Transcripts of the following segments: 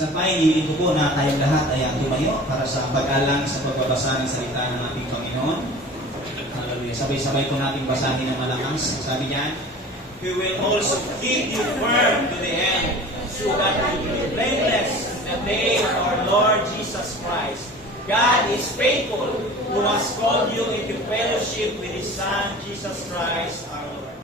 Sabay, nililin ko po na tayong lahat ay tumayo para sa pag-alang sa pagbabasa ng salita ng ating Panginoon. Hallelujah. Sabay-sabay po natin basahin ng malakas. Sabi niya, "He will also keep you firm to the end, so that you will be blameless the day of our Lord Jesus Christ. God is faithful, who has called you into fellowship with His Son, Jesus Christ, our Lord."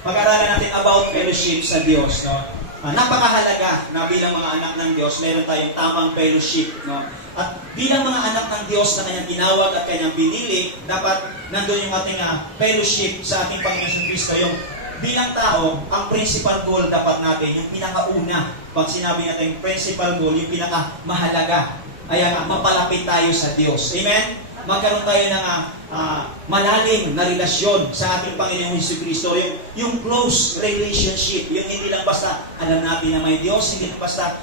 Pag-aralan natin about fellowship sa Diyos, no? Napakahalaga na bilang mga anak ng Diyos, meron tayong tamang fellowship. No? At bilang mga anak ng Diyos na kanyang tinawag at kanyang binili, dapat nandun yung ating fellowship sa ating Panginoon Kristo. Yung bilang tao, ang principal goal dapat natin, yung pinakauna, pag sinabi natin principal goal, yung pinakamahalaga, ay mapalapit tayo sa Diyos. Amen? Magkaroon tayo ng malalim na relasyon sa ating Panginoong Jesucristo, yung close relationship, yung hindi lang basta alam natin na may Diyos, hindi lang basta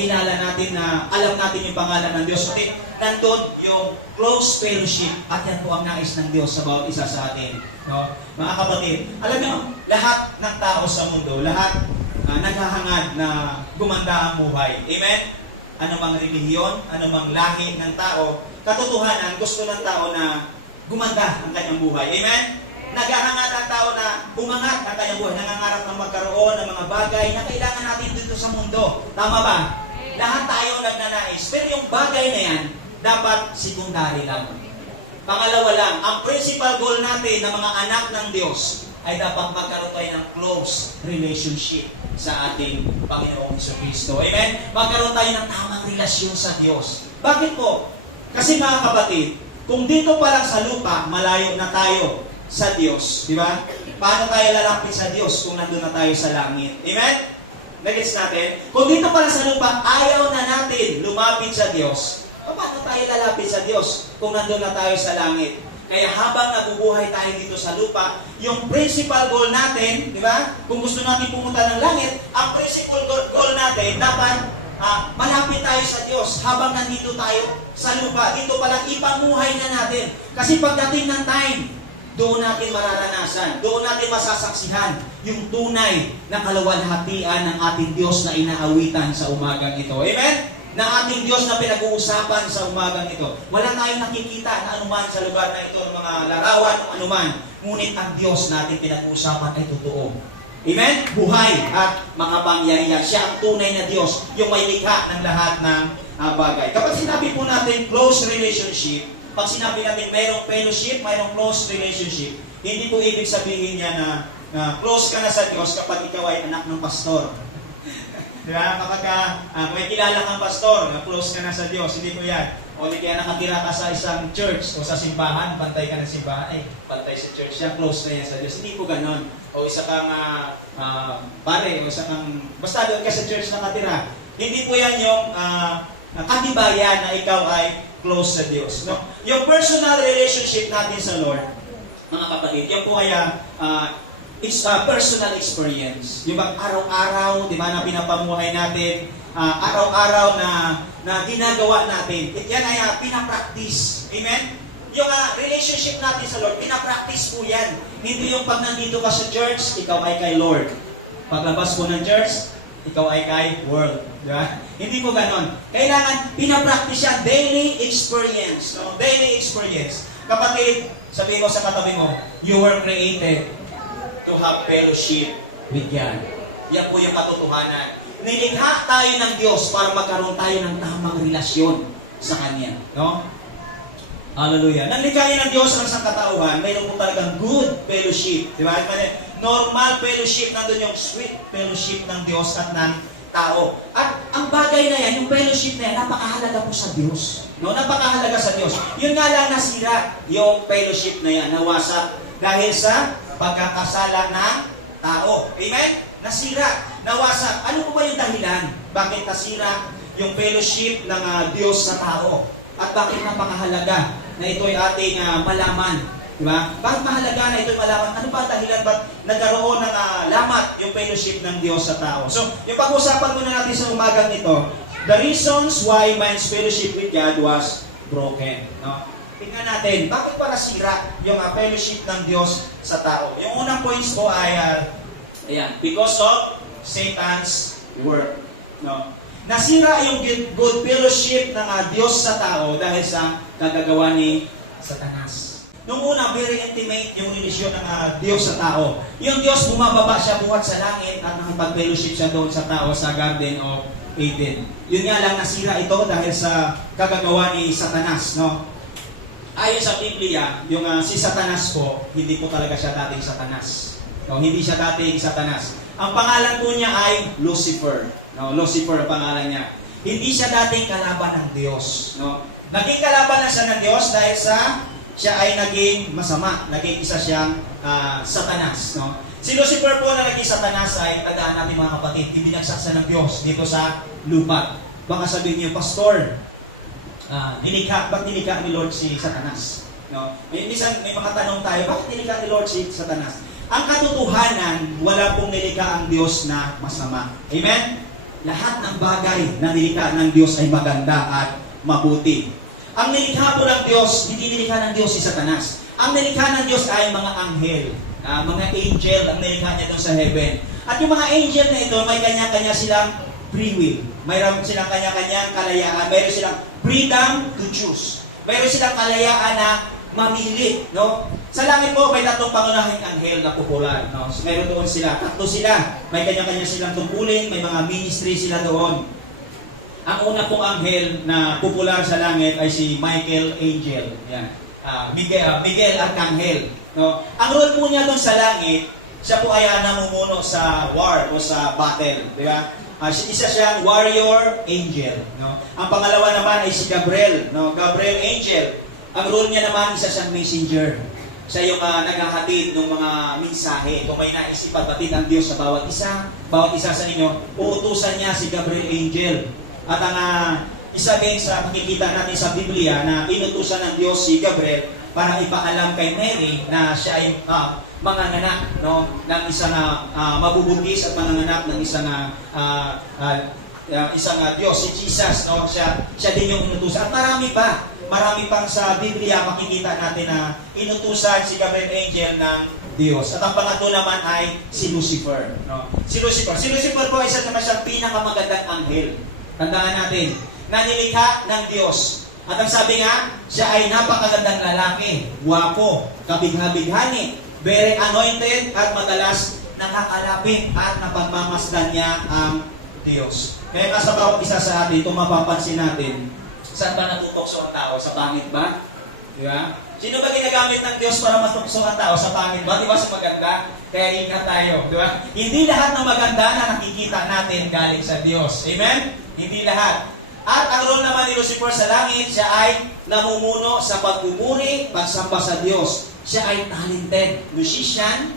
kilala natin na alam natin yung pangalan ng Diyos. Okay, nandun yung close fellowship, at yan po ang nais ng Diyos sa bawat isa sa atin. No? Mga kapatid, alam niyo, lahat ng tao sa mundo, lahat naghahangad na gumanda ang buhay. Amen? Anumang relihiyon, anumang lahi ng tao, katotohanan, gusto ng tao na gumanda ang kanyang buhay. Amen? Naghahangad ang tao na bumangat ang kanyang buhay, nangangarap ng magkaroon ng mga bagay na kailangan natin dito sa mundo. Tama ba? Lahat tayo nagnanais. Pero yung bagay na yan, dapat secondary lang. Pangalawa lang, ang principal goal natin ng mga anak ng Diyos ay dapat magkaroon tayo ng close relationship sa ating Panginoong Jesucristo. Amen? Magkaroon tayo ng tamang relasyon sa Diyos. Bakit po? Kasi mga kapatid, kung dito pa lang sa lupa, malayo na tayo sa Diyos. Di ba? Paano tayo lalapit sa Diyos kung nandun na tayo sa langit? Amen? Nagets natin? Kung dito pa lang sa lupa, ayaw na natin lumapit sa Diyos, paano tayo lalapit sa Diyos kung nandun na tayo sa langit? Kaya habang nabubuhay tayo dito sa lupa, yung principal goal natin, di ba? Kung gusto natin pumunta ng langit, ang principal goal natin, dapat malapit tayo sa Diyos habang nandito tayo sa lupa. Dito palang ipamuhay na natin. Kasi pagdating ng time, doon natin mararanasan, doon natin masasaksihan yung tunay na kaluwalhatian ng ating Diyos na inaawitan sa umagang ito. Amen? Na ating Diyos na pinag-uusapan sa umagang ito. Wala tayong nakikita na anuman sa lugar na ito, ng mga larawan o anuman. Ngunit ang Diyos natin pinag-uusapan ay totoo. Amen? Buhay at makapangyarihan. Siya ang tunay na Diyos, yung may likha ng lahat ng bagay. Kapag sinabi po natin close relationship, pag sinabi natin mayroong fellowship, mayroong close relationship, hindi po ibig sabihin niya na close ka na sa Diyos kapag ikaw ay anak ng pastor. Diba? Kapag may kilala kang pastor, close ka na sa Diyos, hindi ko yan. O hindi kaya nakatira ka sa isang church o sa simbahan, bantay ka ng simbahan, bantay sa church siya, close na yan sa Diyos. Hindi po ganon. O isa kang pare, o isa kang, basta doon ka sa church nakatira. Hindi po yan yung katibayan na ikaw ay close sa Diyos. No? Yung personal relationship natin sa Lord, mga kapatid, yung po kaya it's a personal experience. Yung bang araw-araw, di ba, na pinapamuhay natin, araw-araw na ginagawa natin. Yan ay pinapractice. Amen? Yung relationship natin sa Lord, pinapractice po yan. Hindi yung pag nandito ka sa church, ikaw ay kay Lord. Paglabas po ng church, ikaw ay kay world. Di ba? Hindi po ganon. Kailangan pinapractice yan. Daily experience. No? Daily experience. Kapatid, sabihin mo sa katabi mo, you were created to have fellowship with God. Yan po yung katotohanan. Nilikha tayo ng Diyos para magkaroon tayo ng tamang relasyon sa Kanya. No? Hallelujah. Nanglikha ng Diyos ng sangkatauhan, mayroon po talagang good fellowship. Di ba? Normal fellowship, nandun yung sweet fellowship ng Diyos at ng tao. At ang bagay na yan, yung fellowship na yan, napakahalaga po sa Diyos. No? Napakahalaga sa Diyos. Yun nga lang nasira yung fellowship na yan, nawasak dahil sa pagkakasala ng tao. Amen? Nasira, nawasak. Ano po ba yung dahilan? Bakit nasira yung fellowship ng Diyos sa tao? At bakit napakahalaga na ito'y ating malaman? Diba? Bakit mahalaga na ito'y malaman? Ano ba ang dahilan? Ba't nagkaroon ng lamat yung fellowship ng Diyos sa tao? So, yung pag-usapan muna natin sa umagang ito, the reasons why man's fellowship with God was broken. No? Tingnan natin, bakit pa nasira yung fellowship ng Diyos sa tao? Yung unang points po ay, because of Satan's work. No? Nasira yung good fellowship ng Diyos sa tao dahil sa kagagawa ni Satanas. Nung una, very intimate yung relasyon ng Diyos sa tao. Yung Diyos, bumababa siya buhat sa langit at nakipag-fellowship siya doon sa tao sa Garden of Eden. Yun nga lang, nasira ito dahil sa kagagawa ni Satanas. No? Ayon sa Biblia, yung si Satanas po, hindi po talaga siya dating Satanas. No? Hindi siya dating Satanas. Ang pangalan po niya ay Lucifer. No? Lucifer ang pangalan niya. Hindi siya dating kalaban ng Diyos. No? Naging kalaban na siya ng Diyos dahil siya ay naging masama. Naging isa siyang Satanas. No? Si Lucifer po na naging Satanas ay, tandaan natin mga kapatid, ibinagsak siya ng Diyos dito sa lupa. Baka sabihin niyo, Pastor, ba't nilikha ni Lord si Satanas? No? May mga tanong tayo, bakit nilikha ni Lord si Satanas? Ang katotohanan, wala pong nilikha ang Diyos na masama. Amen? Lahat ng bagay na nilikha ng Diyos ay maganda at mabuti. Ang nilikha po ng Diyos, hindi nilikha ng Diyos si Satanas. Ang nilikha ng Diyos ay mga anghel, mga angel, ang nilikha niya doon sa heaven. At yung mga angel na ito, may kanya-kanya silang free will. Mayroon silang kanya-kanyang kalayaan. Mayroon silang freedom to choose. Mayroon silang kalayaan na mamili. No? Sa langit po, may tatlong pangunahing anghel na popular. No? So, mayroon doon sila. Tatlo sila. May kanya-kanya silang tungkulin. May mga ministry sila doon. Ang una pong anghel na popular sa langit ay si Michael Angel. Yan. Miguel Arcangel. No? Ang role po niya doon sa langit, siya po ay namumuno sa war o sa battle. Di ba? Isa siyang warrior angel. No? Ang pangalawa naman ay si Gabriel. No? Gabriel Angel. Ang role niya naman, isa siyang messenger. Siya yung naghahatid ng mga mensahe. Kung may naisip at batid ang Diyos sa bawat isa sa inyo, uutusan niya si Gabriel Angel. At ang isa din sa makikita natin sa Biblia na inutusan ng Diyos si Gabriel para ipaalam kay Mary na siya ay manganganak, no, ng isang mabubuntis at manganganak ng isang Diyos, si Jesus, no? Siya din yung inutusan. At marami pang sa Biblia makikita natin na inutusan si Gabriel Angel ng Diyos. At ang pangatlo naman ay si Lucifer. No? Si Lucifer po ay isa naman siyang pinakamagandang anghel. Tandaan natin, na nilikha ng Diyos. At ang sabi nga, siya ay napakagandang lalaki, guwapo, kabigha-bighani, very anointed, at madalas nakakalapit at napagmamasdan niya ang Diyos. Kaya sa bawat isa sa atin, ito mapapansin natin, saan ba natutokso ang tao? Sa pangit ba? Di ba? Sino ba ginagamit ng Diyos para matukso ang tao? Sa pangit ba? Di ba sa maganda? Kaya ingat tayo. Di ba? Hindi lahat ng maganda na nakikita natin galing sa Diyos. Amen? Hindi lahat. At ang role naman ni Lucifer sa langit, siya ay namumuno sa pagpupuri, pagsamba sa Diyos. Siya ay talented musician,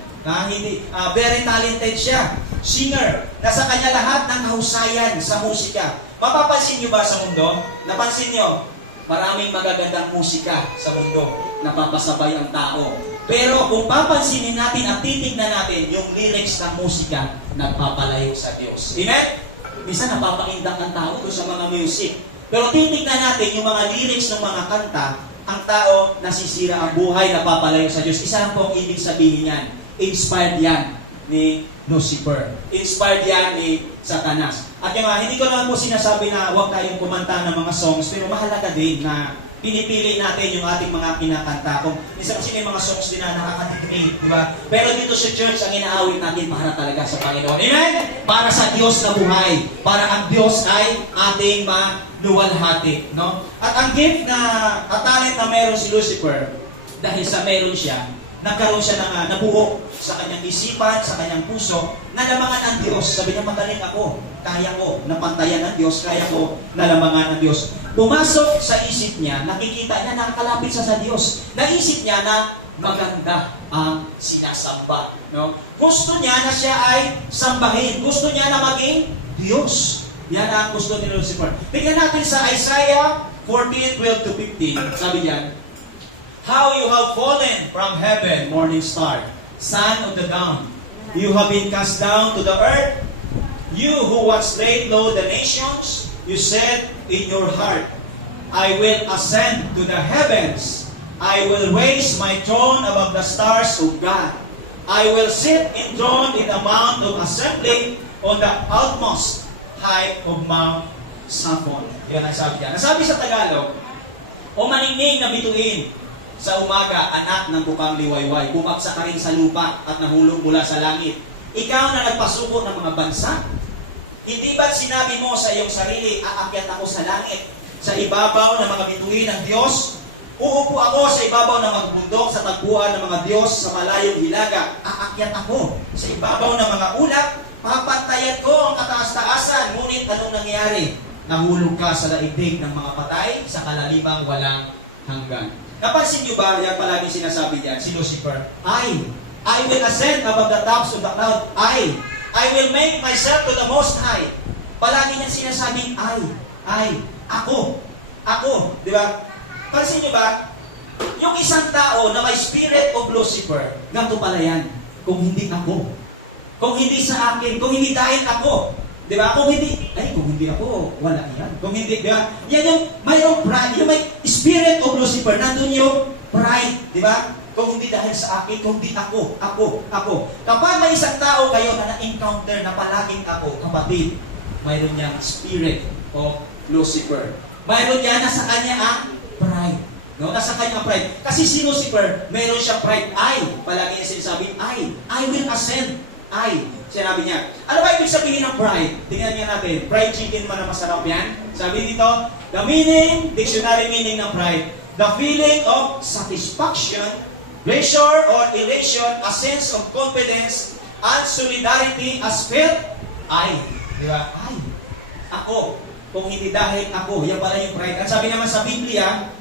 very talented siya. Singer. Nasa kanya lahat ng kahusayan sa musika. Mapapansin niyo ba sa mundo? Napansin niyo? Maraming magagandang musika sa mundo. Napapasabay ang tao. Pero kung papansinin natin at titignan natin yung lyrics ng musika, nagpapalayo sa Diyos. Amen? Minsan napapakindak ang tao doon sa mga music. Pero titignan natin yung mga lyrics ng mga kanta, ang tao nasisira ang buhay, napapalayo sa Diyos. Isa lang po ang ibig sabihin yan. Inspired yan ni Lucifer. Inspired yan ni Satanas. At yung hindi ko naman po sinasabi na huwag tayong kumanta ng mga songs, pero mahalaga din na pinipili natin yung ating mga kinakanta. Kung minsan kasi may mga songs din na nakakatitig, di ba? Pero dito sa church, ang inaawit natin para talaga sa Panginoon. Amen? Para sa Diyos na buhay. Para ang Diyos ay ating maluwalhati. No? At ang gift at talent na meron si Lucifer, dahil sa meron siya, nagkaroon siya ng nabuo sa kanyang isipan, sa kanyang puso, nalamangan ang Diyos. Sabi niya, magaling ako, kaya ko, napantayan ng Diyos, kaya ko, nalamangan ng Diyos. Pumasok sa isip niya, nakikita niya, nakakalapit sa Diyos. Naisip niya na maganda ang sinasamba. No? Gusto niya na siya ay sambahin. Gusto niya na maging Diyos. Yan ang gusto ni Lucifer. Tingnan natin sa Isaiah 14:12-15. Sabi niya, how you have fallen from heaven, morning star, son of the dawn. You have been cast down to the earth. You who once laid low the nations, you said in your heart, I will ascend to the heavens. I will raise my throne above the stars of God. I will sit enthroned in the mount of assembly on the utmost height of Mount Saffon. Yan ang sabi niya. Nasabi sa Tagalog, o maningning na bituin, sa umaga, anak ng bukang liwayway, bumagsak ka rin sa lupa at nahulog mula sa langit. Ikaw na nagpasuko ng mga bansa, hindi ba't sinabi mo sa iyong sarili, aakyat ako sa langit, sa ibabaw ng mga bituin ng Diyos? Uupo ako sa ibabaw ng mga bundok, sa tagpuan ng mga Diyos, sa malayong hilaga. Aakyat ako sa ibabaw ng mga ulap, papantayan ko ang kataas-taasan. Ngunit anong nangyari? Nahulog ka sa daigdig ng mga patay, sa kalalimang walang hanggan. Napansin niyo ba, yan palagi sinasabi diyan, si Lucifer, I will ascend above the tops of the cloud. I will make myself to the most high. Palagi niya sinasabing, ako. Di ba? Pansin niyo ba, yung isang tao na may spirit of Lucifer, ganito pala yan, kung hindi ako. Kung hindi sa akin, kung hindi dahil ako. Di ba? Kung hindi ako, wala yan. Kung hindi, di ba? Yan yung mayroong pride, yung may spirit of Lucifer, nandun yung pride, di ba? Kung hindi dahil sa akin, kung hindi ako. Kapag may isang tao kayo na na-encounter na palaging ako, kapatid, mayroon niyang spirit of Lucifer. Mayroon niya na sa kanya ang pride. No? Nasa kanya ang pride. Kasi si Lucifer, mayroon siyang pride. Palagi niya sinasabi, I will ascend. Sinabi niya. Ano ba ibig sabihin ng pride? Tingnan niya natin. Fried chicken man na masarap yan. Sabi dito, the meaning, dictionary meaning ng pride, the feeling of satisfaction, pleasure or elation, a sense of confidence and solidarity as felt, di ba? Ako. Kung hindi dahil ako, yan pala yung pride. At sabi naman sa Biblia,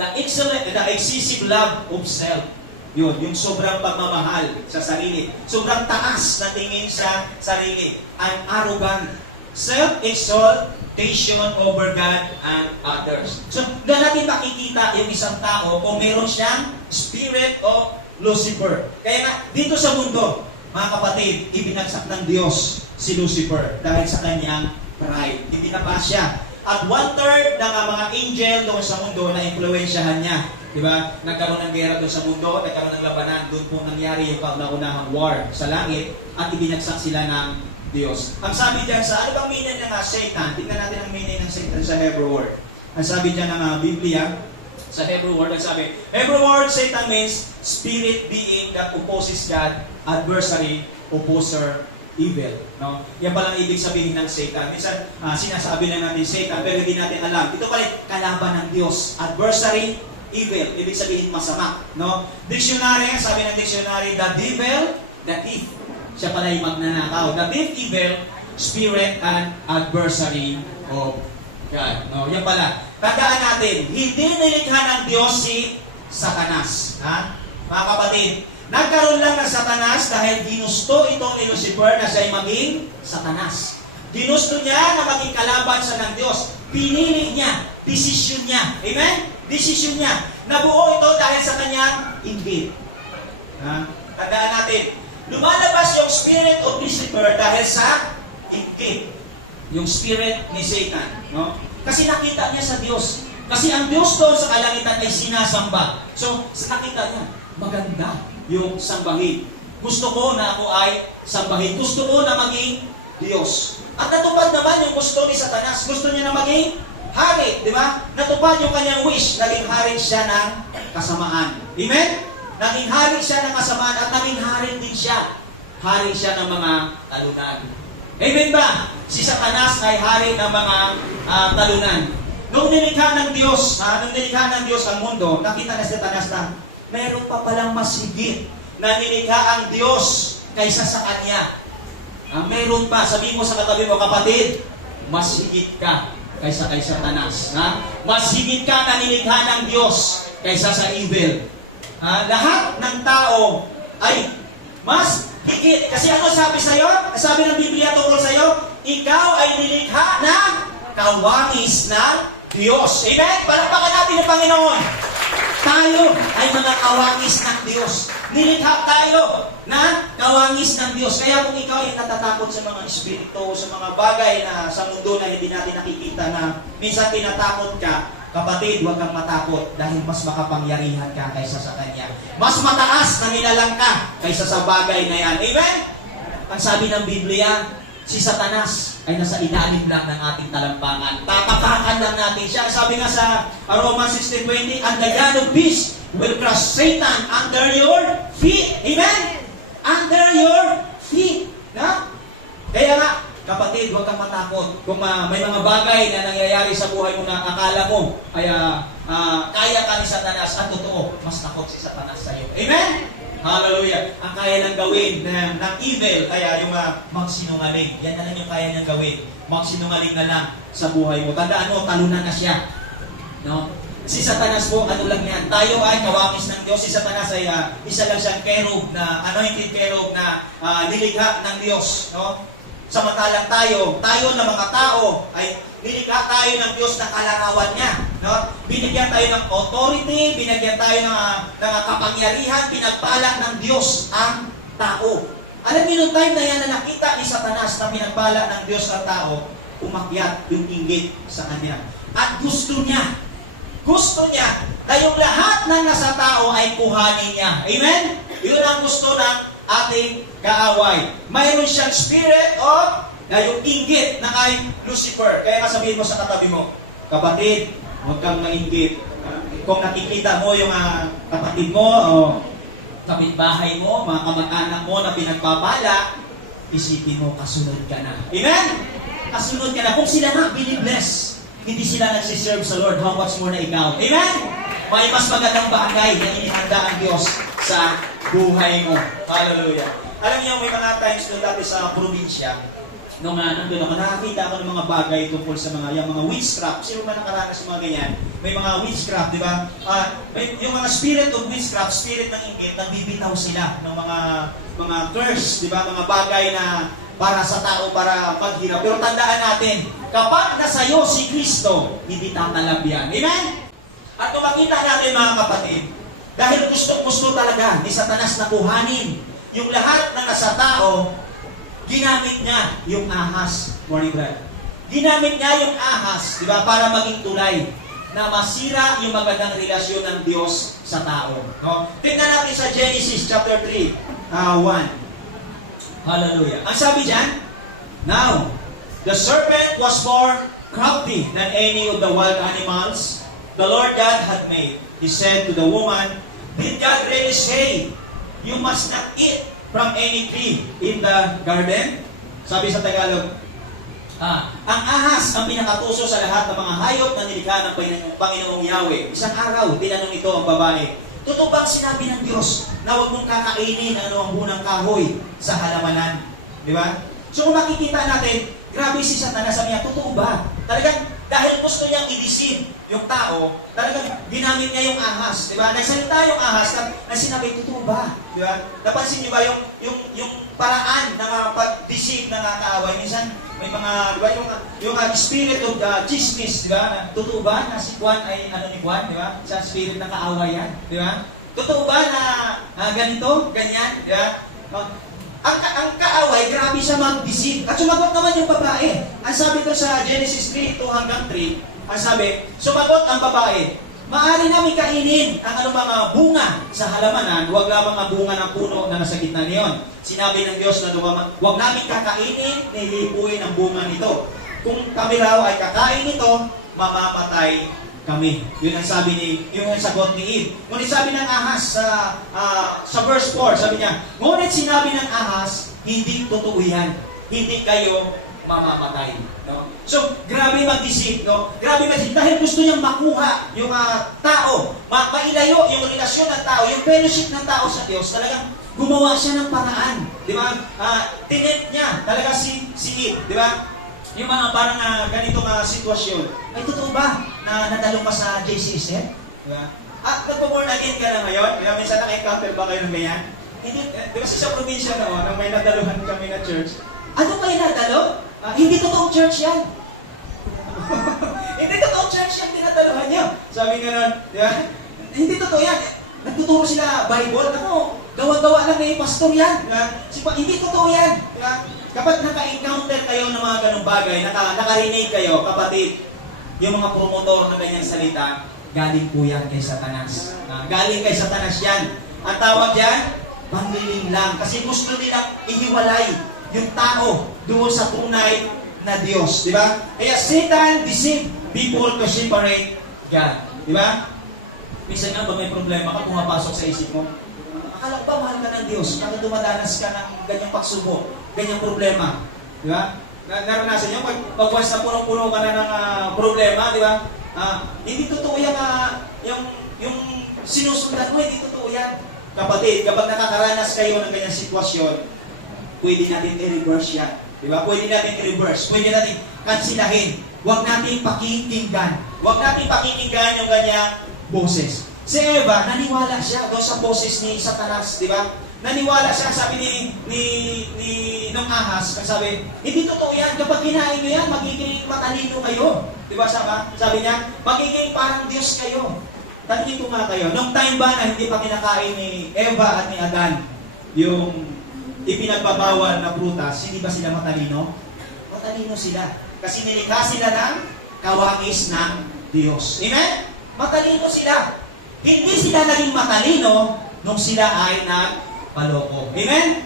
the excessive love of self. Yun, yung sobrang pagmamahal sa sarili. Sobrang taas na tingin sa sarili. An arrogant self-exaltation over God and others. So, doon natin makikita yung isang tao kung meron siyang spirit of Lucifer. Kaya nga, dito sa mundo, mga kapatid, ibinagsak ng Diyos si Lucifer dahil sa kanyang pride. Ibinabas siya. At 1/3 ng mga angel doon sa mundo na impluwensyahan niya. Diba? Nagkaroon ng gera doon sa mundo, nagkaroon ng labanan, doon po nangyari yung kauna-unahang war sa langit at ibinagsak sila ng Diyos. Ang sabi diyan sa, ano bang meaning ng Satan? Tingnan natin ang meaning ng Satan sa Hebrew word. Ang sabi diyan ng Biblia, sa Hebrew word, ang sabi, Hebrew word, Satan means spirit being that opposes God, adversary, opposer, evil. No? Yan palang ibig sabihin ng Satan. Minsan, sinasabi lang natin Satan, pero hindi natin alam. Ito pala kalaban ng Diyos. Adversary, evil. Ibig sabihin masama. No? Dictionary, sabi ng dictionary, the devil, the thief. Siya pala yung magnanakaw. The thief, evil, spirit, and adversary of God. No? Yan pala. Tandaan natin, hindi nilikha ng Diyos si Satanas. Mga kapatid, nagkaroon lang ng Satanas dahil ginusto itong ni Lucifer na siya'y maging Satanas. Ginusto niya na maging kalaban sa ng Diyos. Pinili niya. Desisyon niya. Amen? Desisyon niya. Nabuo ito dahil sa kanyang inggit. Tandaan natin, lumalabas yung spirit of Lucifer dahil sa inggit. Yung spirit ni Satan. No? Kasi nakita niya sa Diyos. Kasi ang Diyos doon sa kalangitan ay sinasamba. So, nakita niya, maganda yung sambahin. Gusto ko na ako ay sambahin. Gusto ko na maging Diyos. At natupad naman yung gusto ni Satanas. Gusto niya na maging hari, di ba? Natupad yung kanyang wish. Naging hari siya ng kasamaan. Amen? Naging hari siya ng kasamaan at naging hari din siya. Hari siya ng mga talunan. Amen ba? Si Satanas ay hari ng mga talunan. Nung nilikha ng Diyos, ang mundo, nakita na si Satanas na mayroon pa palang mas higit na nilikha ang Diyos kaysa sa Kanya. Mayroon pa, sabihin mo sa katabi mo, kapatid, mas higit ka kaysa kay Satanas. Mas higit ka na nilikha ng Diyos kaysa sa evil. Lahat ng tao ay mas higit. Kasi ano sabi sa'yo? Sabi ng Biblia tungkol sa'yo, ikaw ay nilikha na kawangis ng Diyos. Amen? Palakpakan natin ang Panginoon. Tayo ay mga kawangis ng Diyos. Nilikha tayo na kawangis ng Diyos. Kaya kung ikaw ay natatakot sa mga espiritu, sa mga bagay na sa mundo na hindi natin nakikita na minsan tinatakot ka, kapatid, huwag kang matakot dahil mas makapangyarihan ka kaysa sa Kanya. Mas mataas na nilalang ka kaysa sa bagay na yan. Amen? Ang sabi ng Biblia, si Satanas, ay nasa ilalim lang ng ating talampakan. Tatapakan lang natin siya. Sabi nga sa Romans 16:20, and the God of peace will crush Satan under your feet. Amen? Under your feet. Na? Kaya nga, kapatid, huwag kang matakot. Kung may mga bagay na nangyayari sa buhay mo na akala mo ay kaya ka ni Satanas, at totoo, mas takot si Satanas sa iyo. Amen? Hallelujah. Ang kaya nang gawin ng evil, kaya yung magsinungaling. Yan na lang yung kaya niyang gawin. Magsinungaling na lang sa buhay mo. Tandaan mo, talunan na siya. No? Si Satanas po, ano lang yan? Tayo ay kawangis ng Diyos. Si Satanas ay isa lang siyang kerub na anointed kerub na nilikha ng Diyos. No? Samantalang tayo na mga tao ay nilikha tayo ng Diyos na kalarawan niya. No? Binigyan tayo ng authority, binigyan tayo ng kapangyarihan, pinagpala ng Diyos ang tao. Alam niyo, nung time na yan na nakita ni Satanas na pinagpala ng Diyos ang tao, umakyat yung inggit sa kanya. At gusto niya na yung lahat ng nasa tao ay kuhanin niya. Amen? Yun ang gusto ng ating kaaway. Mayroon siyang spirit of yung inggit na kay Lucifer. Kaya sabihin mo sa katabi mo, kapatid, huwag kang mainggit. Kung nakikita mo yung kapatid mo o kapitbahay mo, mga kamag-anak mo na pinagpapala, isipin mo, kasunod ka na. Amen? Kasunod ka na. Kung sila na binibless, hindi sila nagsiserve sa Lord, how much more na ikaw? Amen? May mas magandang bagay na inihanda ang Diyos sa buhay mo. Hallelujah. Alam niyo, may mga times doon dati sa probinsya, nung nandun ako, nakakita ako ng mga bagay tungkol sa yung mga witchcraft. Sino man nakaranas sa mga ganyan? May mga witchcraft, di ba? Yung mga spirit of witchcraft, spirit ng inggit, nagbibitaw sila ng mga curse, di ba? Mga bagay na para sa tao, para maghirap. Pero tandaan natin, kapag nasa iyo si Kristo, hindi tatalab yan. Amen? At kung makita natin mga kapatid, dahil gusto talaga ni Satanas na kuhanin yung lahat na nasa tao, ginamit niya yung ahas. Morning, brother. Ginamit niya yung ahas, di ba, para maging tulay na masira yung magandang relasyon ng Diyos sa tao. No? Tingnan natin sa Genesis chapter 3, 1. Hallelujah. Ang sabi dyan, now, the serpent was more crafty than any of the wild animals the Lord God had made. He said to the woman, did God really say, you must not eat from any tree in the garden? Sabi sa Tagalog, ang ahas ang pinakatuso sa lahat ng mga hayop na nilikha ng Panginoong Yahweh. Isang araw, tinanong ito ang babae, totoo bang sinabi ng Diyos na huwag mong kakainin ang bunang kahoy sa halamanan? Di ba? So kung makikita natin, grabe si Satanas, sabi niya, totoo ba? Talagang dahil gusto niyang i-deceive yung tao, talagang ginamit niya yung ahas. Di ba? Nagsalita yung ahas na sinabi, totoo ba? Di ba? Napansin niyo ba yung paraan ng pag-deceive ng kaaway? Minsan, may mga, di ba, yung spirit of the chismis, di ba? Totoo ba na si Juan ay ano ni Juan, di ba? Sa spirit ng kaaway yan, di ba? Totoo ba na ganito, ganyan, di ba? Ang kaaway, grabe siya mag-deceive. At sumagot naman yung babae. Ang sabi ko sa Genesis 3:2 hanggang 3, ang sabi, sumagot ang babae, maaari namin kainin ang anumang bunga sa halamanan, huwag lamang ang bunga ng puno na nasa gitna niyon. Sinabi ng Diyos na huwag namin kakainin, nilipuin ang bunga nito. Kung kami raw ay kakain nito, mamamatay kami. Yun ang sabi yung sagot ni Eve. Ngunit sabi ng ahas sa verse 4, sabi niya, ngunit sinabi ng ahas, hindi totoo yan. Hindi kayo mamamatay. No? So, grabe mag-deceive. No? Grabe mag-deceive. Dahil gusto niyang makuha yung tao, mailayo yung relasyon ng tao, yung fellowship ng tao sa Diyos, talagang gumawa siya ng paraan. Di ba? Tinet niya talaga si Eve. Di ba? Yung mga parang ganitong sitwasyon. Ay, totoo ba na nadalo ka sa JCZ? Diba? Nagpo-born again ka na ngayon? Diba? Minsan naka-encounter ba kayo ng ganyan? Hindi, diba sa probinsya noon, nung may nadaluhan kami na church, ano kayo nadalo? Hindi totoong church yan. Hindi totoong church yan, dinadaluhan niyo. Sabi nga nun, diba? Hindi totoo yan. Nagtuturo sila Bible. Ako, gawa-gawa lang na yung pastor yan. Diba? Hindi totoo yan. Diba? Kapag naka-encounter kayo ng mga ganong bagay, nakarinig kayo, kapatid, yung mga promotor ng ganyang salita, galing po yan kay Satanas. Galing kay Satanas yan. Ang tawag yan, panliling lang. Kasi gusto nilang ihiwalay yung tao doon sa tunay na Diyos. Di ba? Kaya Satan deceived people to separate God. Di ba? Minsan nga, pag may problema ka, pumapasok sa isip mo, akala ko ba mahal ka ng Diyos? Bakit dumadanas ka ng ganyang pagsubok, ganyang problema? Di ba? Naranasan nyo, pag once na punong-puno ka na ng problema, di ba? Hindi totoo yan, yung sinusundan mo, hindi totoo yan. Kapatid, kapag nakakaranas kayo ng ganyang sitwasyon, pwede natin i-reverse yan. Di ba? Pwede natin i-reverse. Pwede natin kansilahin. Huwag natin pakikinggan. Huwag natin pakikinggan yung ganyang boses. Si Eva, naniwala siya doon sa boses ni Satanas, di ba? Naniwala siya, sabi ni nung ahas, sabi, hindi totoo yan, kapag kinain nyo yan, magiging matalino kayo. Di ba sabi niya, magiging parang Diyos kayo. Tanungin ko nga kayo, nung time ba na hindi pa kinakain ni Eva at ni Adan, yung ipinagbabawal na prutas, hindi ba sila matalino? Matalino sila. Kasi nilikha sila ng kawangis ng Diyos. Amen? Matalino sila. Hindi sila naging matalino nung sila ay nagpaloko. Amen?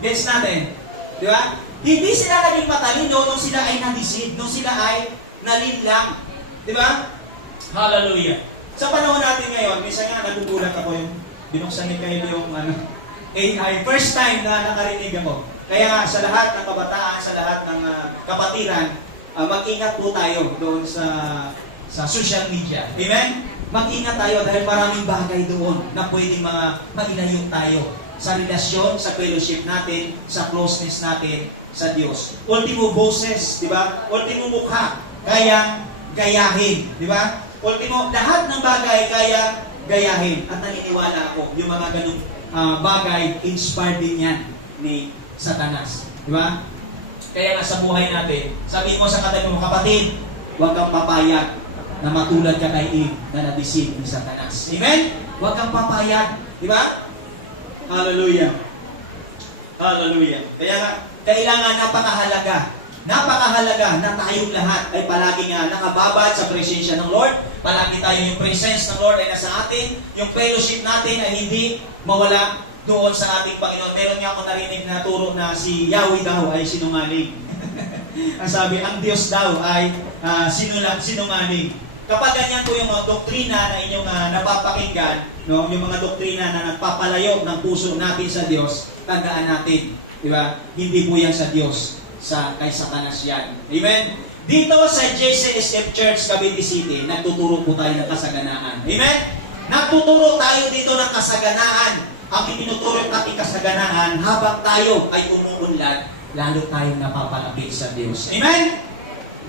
Gets natin? Di ba? Hindi sila naging matalino nung sila ay na-deceive, nung sila ay nalinlang. Di ba? Hallelujah. Sa panahon natin ngayon, minsan nga nagugulat ako yung binuksan ni kayo yung AI. First time na nakarinig ako. Kaya sa lahat ng kabataan, sa lahat ng kapatiran, mag-ingat po tayo doon sa social media. Amen? Mag-ingat tayo dahil maraming bagay doon na pwedeng mailayo tayo sa relasyon, sa fellowship natin, sa closeness natin sa Diyos. Ultimo boses, di ba? Ultimo mukha, kaya gayahin, di ba? Ultimo, lahat ng bagay kaya gayahin. At naniniwala ako, yung mga ganung bagay, inspired din yan ni Satanas. Di ba? Kaya nga sa buhay natin, sabihin mo sa katabi mo, kapatid, huwag kang papayag na matulad ka kay Eve na na-deceive ni Satanas. Amen? Huwag kang papayag. Di ba? Hallelujah. Hallelujah. Kaya nga, kailangan napakahalaga na tayong lahat ay palaging nakababad sa presensya ng Lord. Palagi tayo yung presence ng Lord ay nasa atin. Yung fellowship natin ay hindi mawala doon sa ating Panginoon. Meron nga ako narinig na turo na si Yahweh daw ay sinungaling. Ang sabi, ang Diyos daw ay sinungaling. Kapag ganyan po yung mga doktrina na inyong napapakinggan, no, yung mga doktrina na nagpapalayo ng puso natin sa Diyos, tandaan natin, di ba? Hindi po yan sa Diyos, kay Satanas yan. Amen? Dito sa JCSF Church, Cavite City, nagtuturo po tayo ng kasaganaan. Amen? Nagtuturo tayo dito ng kasaganaan. Ang itinuturo natin kasaganaan, habang tayo ay umuunlad, lalo tayong napapalapit sa Diyos. Amen?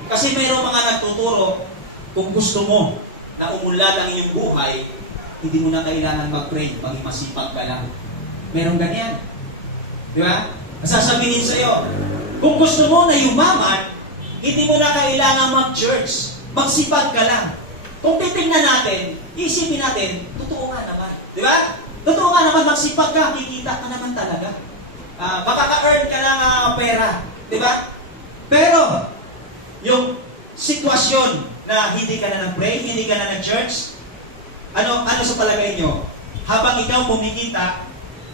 Kasi mayroong mga nagtuturo, kung gusto mo na umunlad ang iyong buhay, hindi mo na kailangan mag-pray, maging masipag ka lang. Merong ganyan. Di ba? Sasabihin sa'yo, kung gusto mo na yumaman, hindi mo na kailangan mag-church. Magsipag ka lang. Kung titignan natin, isipin natin, totoo nga naman. Di ba? Totoo nga naman, magsipag ka, kikita ka naman talaga. Makaka-earn ka ng pera. Di ba? Pero, yung sitwasyon na hindi ka na nag-pray, hindi ka na nag-church, ano sa palagay nyo? Habang ikaw kumikita,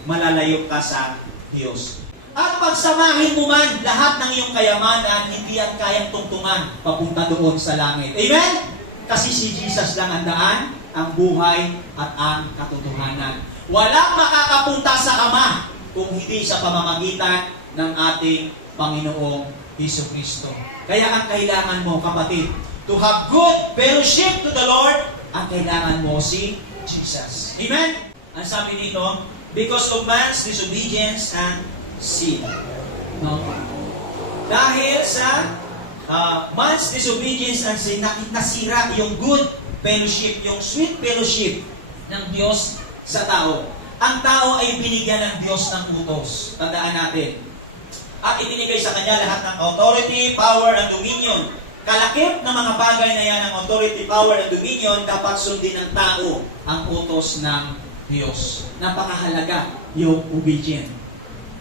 malalayo ka sa Diyos. At pagsamahin mo man lahat ng iyong kayamanan, hindi ang kayang tungtungan papunta doon sa langit. Amen? Kasi si Jesus lang ang daan, ang buhay, at ang katotohanan. Walang makakapunta sa Ama kung hindi sa pamamagitan ng ating Panginoong Hesukristo. Kaya ang kailangan mo, kapatid, to have good fellowship to the Lord, ang kailangan mo si Jesus. Amen? Ang sabi dito, because of man's disobedience and sin. No? Dahil sa man's disobedience and sin, nasira yung good fellowship, yung sweet fellowship ng Diyos sa tao. Ang tao ay binigyan ng Diyos ng utos. Tandaan natin. At ibinigay sa Kanya lahat ng authority, power, and dominion. Kalakip ng mga bagay na yan, ang authority, power, and dominion, dapat sundin ng tao ang utos ng Diyos. Napakahalaga yung obedient.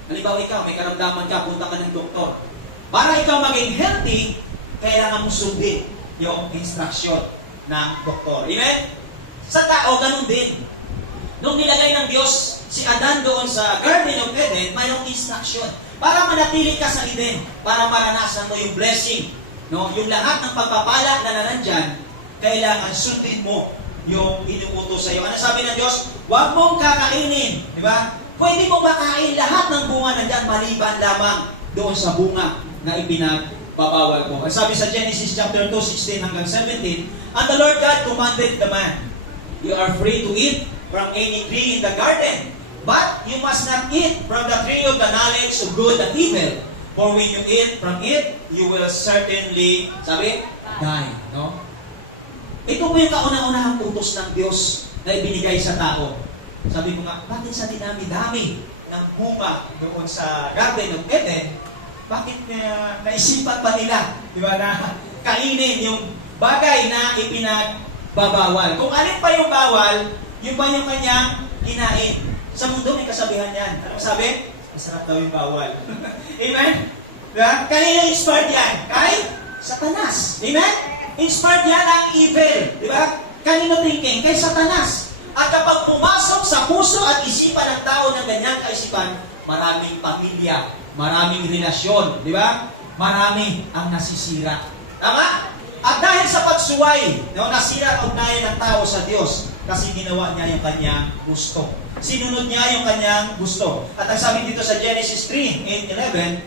Halimbawa ikaw, may karamdaman ka, punta ka ng doktor. Para ikaw maging healthy, kailangan mo sundin yung instruction ng doktor. Amen? Sa tao, ganun din. Nung nilagay ng Diyos si Adan doon sa Garden of Eden, mayroong instruction para manatili ka sa Eden, para maranasan mo yung blessing. No? Yung lahat ng pagpapala na nanandyan, kailangan sundin mo yung inuutos sa iyo. Ano sabi ng Diyos? Huwag mong kakainin. Di ba? Pwede mo ba kain lahat ng bunga nandyan maliban lamang doon sa bunga na ipinagbabawal ko. Ang sabi sa Genesis chapter 2, 16 hanggang 17, and the Lord God commanded the man, you are free to eat from any tree in the garden, but you must not eat from the tree of the knowledge of good and evil. For when you eat from it, you will certainly, sabi, die. No? Ito po yung kauna-unahang utos ng Diyos na ibinigay sa tao. Sabi ko nga, bakit sa dinami-dami ng bunga doon sa Garden of Eden, bakit naisipan pa nila, di ba, na kainin yung bagay na ipinagbabawal? Kung alin pa yung bawal, yun pa yung kanyang kinain. Sa mundo may kasabihan yan. Anong sabi? Masarap daw yung bawal. Amen? Diba? Kanina inspired yan? Kay Satanas. Amen? Inspired yan ang evil. Diba? Kanino thinking? Kay Satanas. At kapag pumasok sa puso at isipan ng tao ng ganyang kaisipan, maraming pamilya, maraming relasyon, di ba? Marami ang nasisira. Tama? At dahil sa pagsuway, no, nasira ang ugnayan ng tao sa Diyos kasi ginawa niya yung kanyang gusto. Sinunod niya yung kanyang gusto. At ang sabi dito sa Genesis 3:8-11,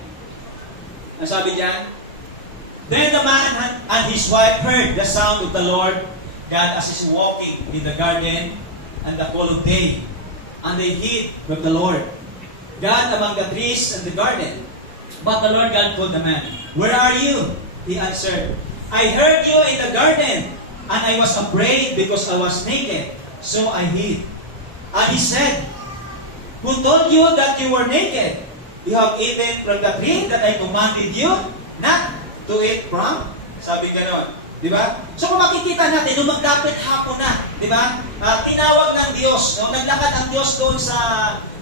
ang sabi diyan, then the man and his wife heard the sound of the Lord God as he was walking in the garden and the cool of day, and they hid with the Lord God among the trees in the garden. But the Lord God called the man, where are you? He answered, I heard you in the garden, and I was afraid because I was naked, so I hid. And he said, who told you that you were naked? You have eaten from the tree that I commanded you not to eat from? Sabi ganon. Di ba? So kung makikita natin, nung magdapit hapon na, di ba? Tinawag ng Diyos, no? Naglakad ang Diyos doon sa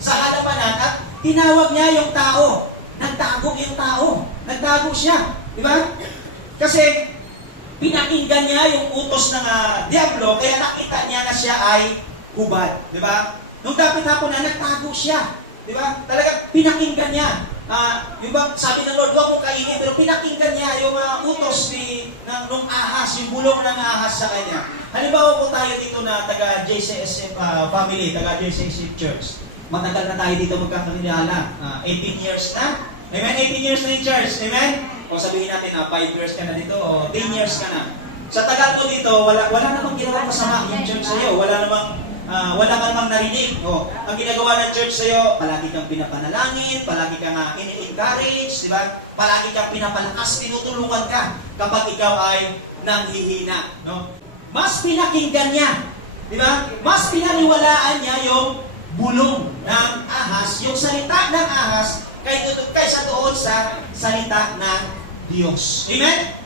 halamanan at tinawag niya yung tao. Nagtago yung tao. Nagtago siya. Di ba? Kasi pinakinggan niya yung utos ng Diablo, kaya nakita niya na siya ay hubad. Di ba? Nung dapit hapon na, nagtago siya. Di ba? Talagang pinakinggan niya. Yung bang sabi ng Lord, huwag mong kainin, pero pinakinggan niya yung utos nung ahas, yung bulong ng ahas sa kanya. Halimbawa po tayo dito na taga JCSF family, taga JCSF Church. Matagal na tayo dito magkakamilala. 18 years na. Amen? 18 years na in church. Amen? O sabihin natin, 5 years ka na dito, o 10 years ka na. Sa tagal mo dito, wala namang ginawa masama yung church sa iyo. Wala ka namang narinig. Ang ginagawa ng church sa iyo, palagi kang pinapanalangin, palagi kang ini-encourage, di ba? Palagi kang pinapalakas, tinutulungan ka kapag ikaw ay nanghihina. No? Mas pinakinggan niya, di ba? Mas pinaniwalaan niya yung bulong ng ahas, yung salita ng ahas, kaysa doon sa salita ng Diyos. Amen?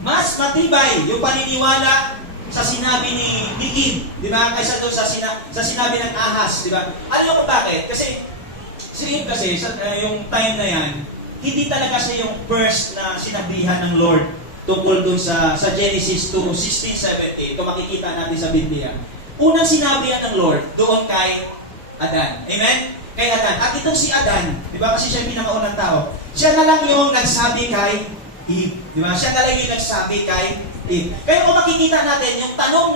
Mas matibay yung paniniwala sa sinabi ni Eve, di ba? Kaysa doon sa sinabi ng ahas, di ba? Alam mo kung bakit? Kasi si Eve kasi, yung time na yan, hindi talaga siya yung first na sinabihan ng Lord tungkol doon sa Genesis 2, 16, 17. Ito makikita natin sa Biblia. Unang sinabihan ng Lord doon kay Adan. Amen? Kay Adan. At itong si Adan, di ba? Kasi siya yung pinakaunang tao. Siya na lang yung nagsabi kay Eve. Di ba? Siya na lang yung nagsabi kay Eve. Kaya kung makikita natin, yung tanong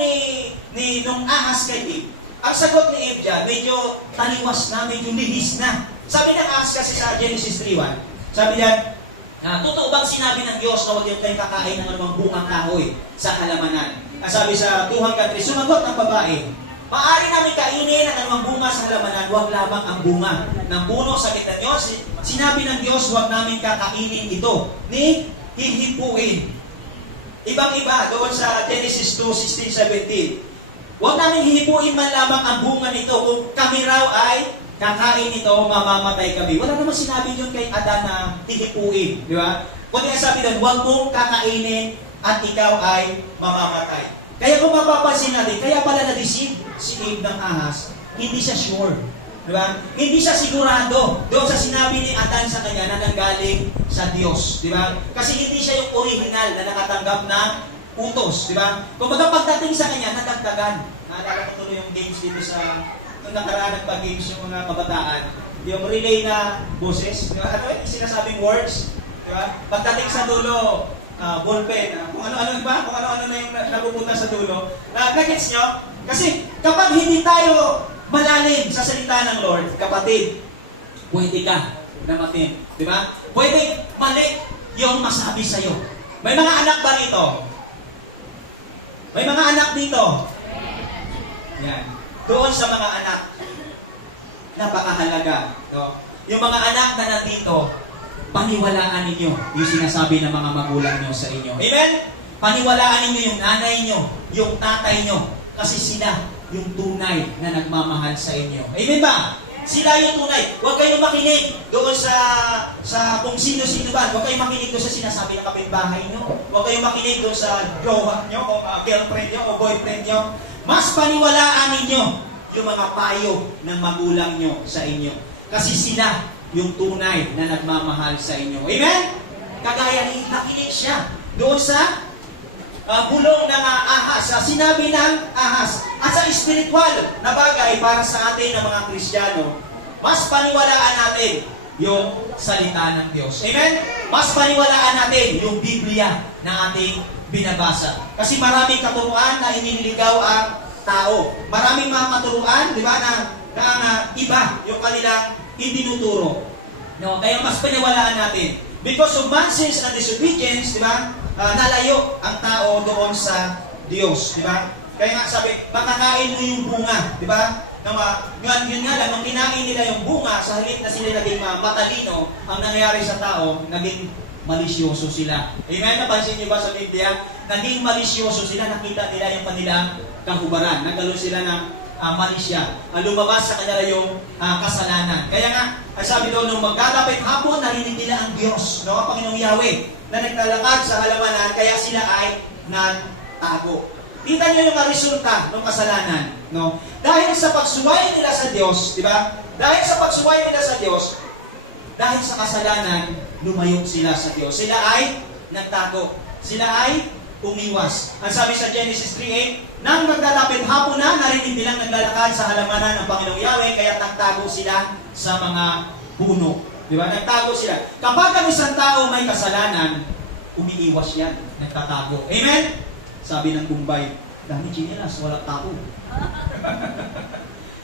nung ahas kay Eve, ang sagot ni Eve dyan, medyo taliwas na, medyo lihis na. Sabi ng ahas kasi sa Genesis 3:1, sabi dyan, totoo bang sinabi ng Diyos na huwag yung kayo kakain ng anumang bungang kahoy sa halamanan? Sabi sa 2 hanggang 3, sumagot ang babae, maaari namin kainin ang anumang bunga sa halamanan, huwag lamang ang bunga ng puno sa gitna niyo. Sinabi ng Diyos, huwag namin kakainin ito, ni hihipuin. Ibang-iba doon sa Genesis 2, 16, 17. Huwag namin hihipuin man lamang ang bunga nito. Kung kami raw ay kakain ito, mamamatay kami. Wala naman sinabi yun kay Adan na hihipuin. Di ba? Kundi ang sabi doon, huwag mong kakainin at ikaw ay mamamatay. Kaya kung mapapansin natin, kaya pala na-deceive si Eve ng ahas, hindi siya sure. Di ba? Hindi siya sigurado doon sa sinabi ni Adan sa kanya na nanggaling sa Diyos. Di ba? Kasi hindi siya yung original na nakatanggap ng utos, di ba? Kung pagdating sa kanya, nadagdagan. Naalala ko tuloy yung games dito sa, nung nakaraan ng pag-games yung mga kabataan, yung relay na boses, di ba? Ano yung sinasabing words, di ba? Pagdating sa dulo, ballpen, kung ano-ano ba? Kung ano-ano na yung napupunta sa dulo. Nagets nyo? Kasi kapag hindi tayo malalim sa salita ng Lord, kapatid, pwede ka namatin. Di ba? Pwede mali yung masabi sa'yo. May mga anak ba rito? May mga anak dito? Yan. Doon sa mga anak, napakahalaga. No? Yung mga anak na nandito, paniwalaan ninyo yung sinasabi ng mga magulang nyo sa inyo. Amen? Paniwalaan ninyo yung nanay nyo, yung tatay nyo, kasi sila yung tunay na nagmamahal sa inyo. Amen ba? Sila yung tunay. Huwag kayong makinig doon sa kung sino-sino ba. Huwag kayong makinig doon sa sinasabi ng kapitbahay nyo. Huwag kayong makinig doon sa jowa nyo, o girlfriend nyo, o boyfriend nyo. Mas paniwalaan ninyo yung mga payo ng magulang nyo sa inyo. Kasi sila yung tunay na nagmamahal sa inyo. Amen? Kagaya ni nakinig siya doon sa bulong ng ahas, sa sinabi ng ahas. At sa spiritual na bagay para sa atin ng mga Kristiyano, mas paniwalaan natin yung salita ng Diyos. Amen? Mas paniwalaan natin yung Biblia na ating binabasa. Kasi maraming katuruan na inililigaw ang tao. Maraming mga katuruan, di ba, na iba yung kanilang itinuturo. No? Kaya mas paniwalaan natin. Because of man's sins and disobedience, di ba, nalayo ang tao doon sa Diyos, di ba? Kaya nga sabi, makakain mo yung bunga, di ba? Yun nga lang, nung kinain nila yung bunga, sa halip na sila naging matalino, ang nangyayari sa tao, naging malisyoso sila. Amen? Napansin niyo ba sa Biblia? Naging malisyoso sila, nakita nila yung kanilang kahubaran. Nagkaroon sila ng malisya. Lumabas sa kanila yung kasalanan. Kaya nga, sabi doon, nung magdadapit hapon, narinig nila ang Diyos, no? Panginoong Yahweh, na nagtalakad sa halamanan, kaya sila ay nagtago. Kita niyo yung resulta ng kasalanan, no? Dahil sa pagsuway nila sa Diyos, di ba? Dahil sa pagsuway nila sa Diyos, dahil sa kasalanan, lumayo sila sa Diyos. Sila ay nagtago. Sila ay umiwas. Ang sabi sa Genesis 3:8, nang magdadapit hapon na, narinig nilang naglalakad sa halamanan ng Panginoong Yahweh, kaya nagtago sila sa mga puno. Di ba? Nagtago sila. Kapag ang isang tao may kasalanan, umiiwas yan. Nagtatago. Amen? Sabi ng Bombay, dami chinelas, walang tao.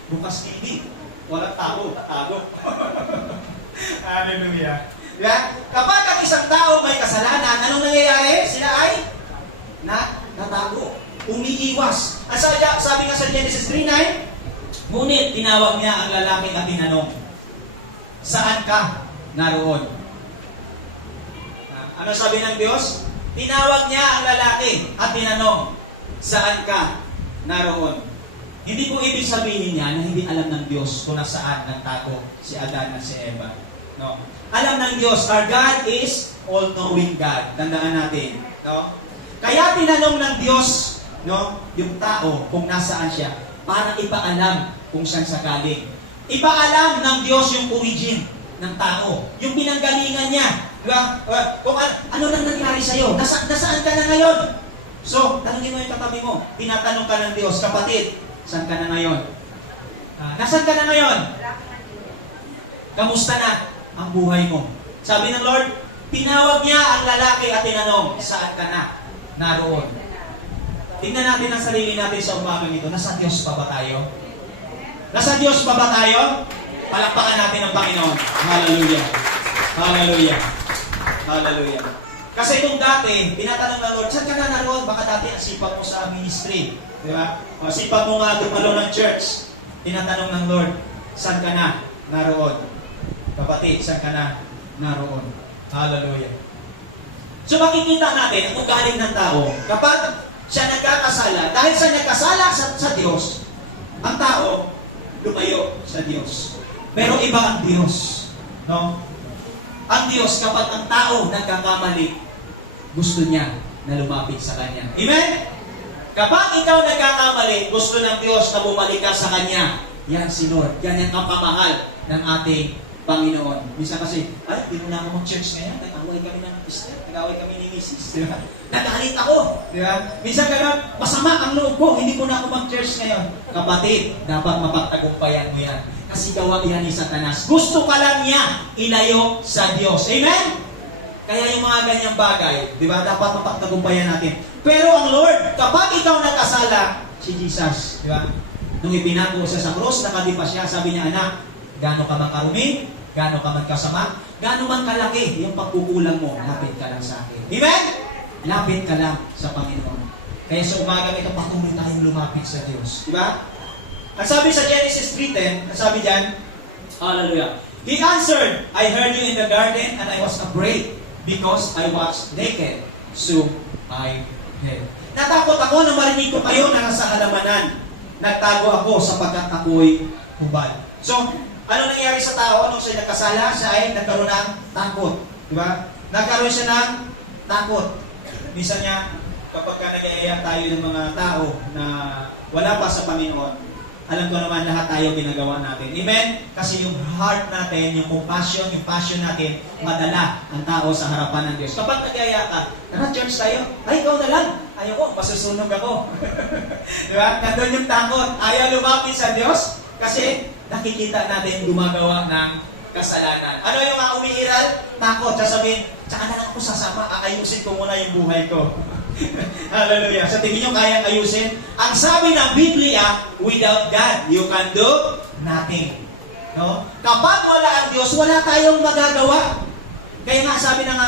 Bukas TV, walang tao, tago. Hallelujah. Diba? Kapag ang isang tao may kasalanan, anong nangyayari? Sila ay natago. Umiiwas. Ang sabi nga sa Genesis 3:9, ngunit tinawag niya ang lalaki at tinanong, saan ka naroon? Ano sabi ng Diyos? Tinawag niya ang lalaki at tinanong, saan ka naroon? Hindi po ibig sabihin niya na hindi alam ng Diyos kung nasaan nagtago si Adan at si Eva. No. Alam ng Diyos, our God is all-knowing God. Tandaan natin. No? Kaya tinanong ng Diyos, no, yung tao kung nasaan siya para ipaalam kung saan sa galing. Ipaalam ng Diyos yung origin ng tao, yung pinanggalingan niya. Diba? Kung ano nang nangyari sa'yo, nasaan ka na ngayon? So, tanongin mo yung katabi mo. Tinatanong ka ng Diyos, kapatid, saan ka na ngayon? Nasaan ka na ngayon? Kamusta na ang buhay mo? Sabi ng Lord, tinawag niya ang lalaki at tinanong, saan ka na naroon? Tingnan natin ang sarili natin sa umagang ito. Nasa Diyos pa ba tayo? Nasa Diyos pa ba tayo? Palakpakan natin ang Panginoon. Hallelujah. Hallelujah. Hallelujah. Kasi kung dati, tinatanong ng Lord, saan ka na naroon? Baka dati ang sipag mo sa ministry. Di ba? O sipag mo nga dumalo ng church. Tinatanong ng Lord, saan ka na naroon? Kapatid, saan ka na naroon? Hallelujah. So makikita natin ang ugali ng tao kapag siya nagkakasala, dahil sa nagkasala sa Diyos, ang tao lumayo sa Diyos. Pero iba ang Diyos. No? Ang Diyos, kapag ang tao nagkakamali, gusto niya na lumapit sa Kanya. Amen? Kapag ikaw nagkakamali, gusto ng Diyos na bumalik ka sa Kanya. Yan si Lord. Yan ang kapamahal ng ating Panginoon. Minsan kasi, ay, di mo na ako mag-church ngayon. Nag-away kami ng sister, nag-away kami ni Mrs. Di ba? Nagalit ako. Di ba? Minsan gano'n, masama ang loob ko, hindi ko na ako mag-church ngayon. Kapatid, dapat mapagtagumpayan mo yan. Kasi gawa yan ni Satanas. Gusto ka lang niya ilayo sa Diyos. Amen? Kaya yung mga ganyang bagay, di ba, dapat mapagtagumpayan natin. Pero ang Lord, kapag ikaw nagkasala, si Jesus, di ba? Nung ipinago siya sa cross, nakadipa siya, sabi niya, anak, gaano ka man karumi, gaano ka man kasama, gaano man kalaki, yung pagkukulang mo, lapit ka lang sa akin. Amen? Lapit ka lang sa Panginoon. Kaya sa umaga ito, patuloy tayong lumapit sa Diyos. Di ba? Ang sabi sa Genesis 3:10, ang sabi diyan, hallelujah. He answered, I heard you in the garden and I was afraid because I was naked, so I hid. Natakot ako na marinig ko kayo na nasa halamanan. Nagtago ako sapagkat ako'y hubad. So, ano nangyari sa tao? Anong siya nagkasala? Siya ay nagkaroon ng takot. Di ba? Nagkaroon siya ng takot. Minsan niya, kapag nag-iaya tayo ng mga tao na wala pa sa Panginoon, alam ko naman lahat tayo ginagawa natin. Amen? Kasi yung heart natin, yung compassion, yung passion natin, madala ang tao sa harapan ng Diyos. Kapag nag-iaya ka, tara church tayo, ay ikaw na lang. Ayoko, masusunog ako. Di ba? Nandun yung takot. Ayaw lumapit sa Diyos kasi nakikita natin gumagawa ng kasalanan. Ano yung mga umiiral? Takot. Sasabihin, tsaka na lang ako sasama, aayusin ko muna yung buhay ko. Hallelujah. Sa tingin nyo kayang ayusin? Ang sabi ng Biblia, without God, you can do nothing. No? Kapag wala ang Diyos, wala tayong magagawa. Kaya nga sabi ng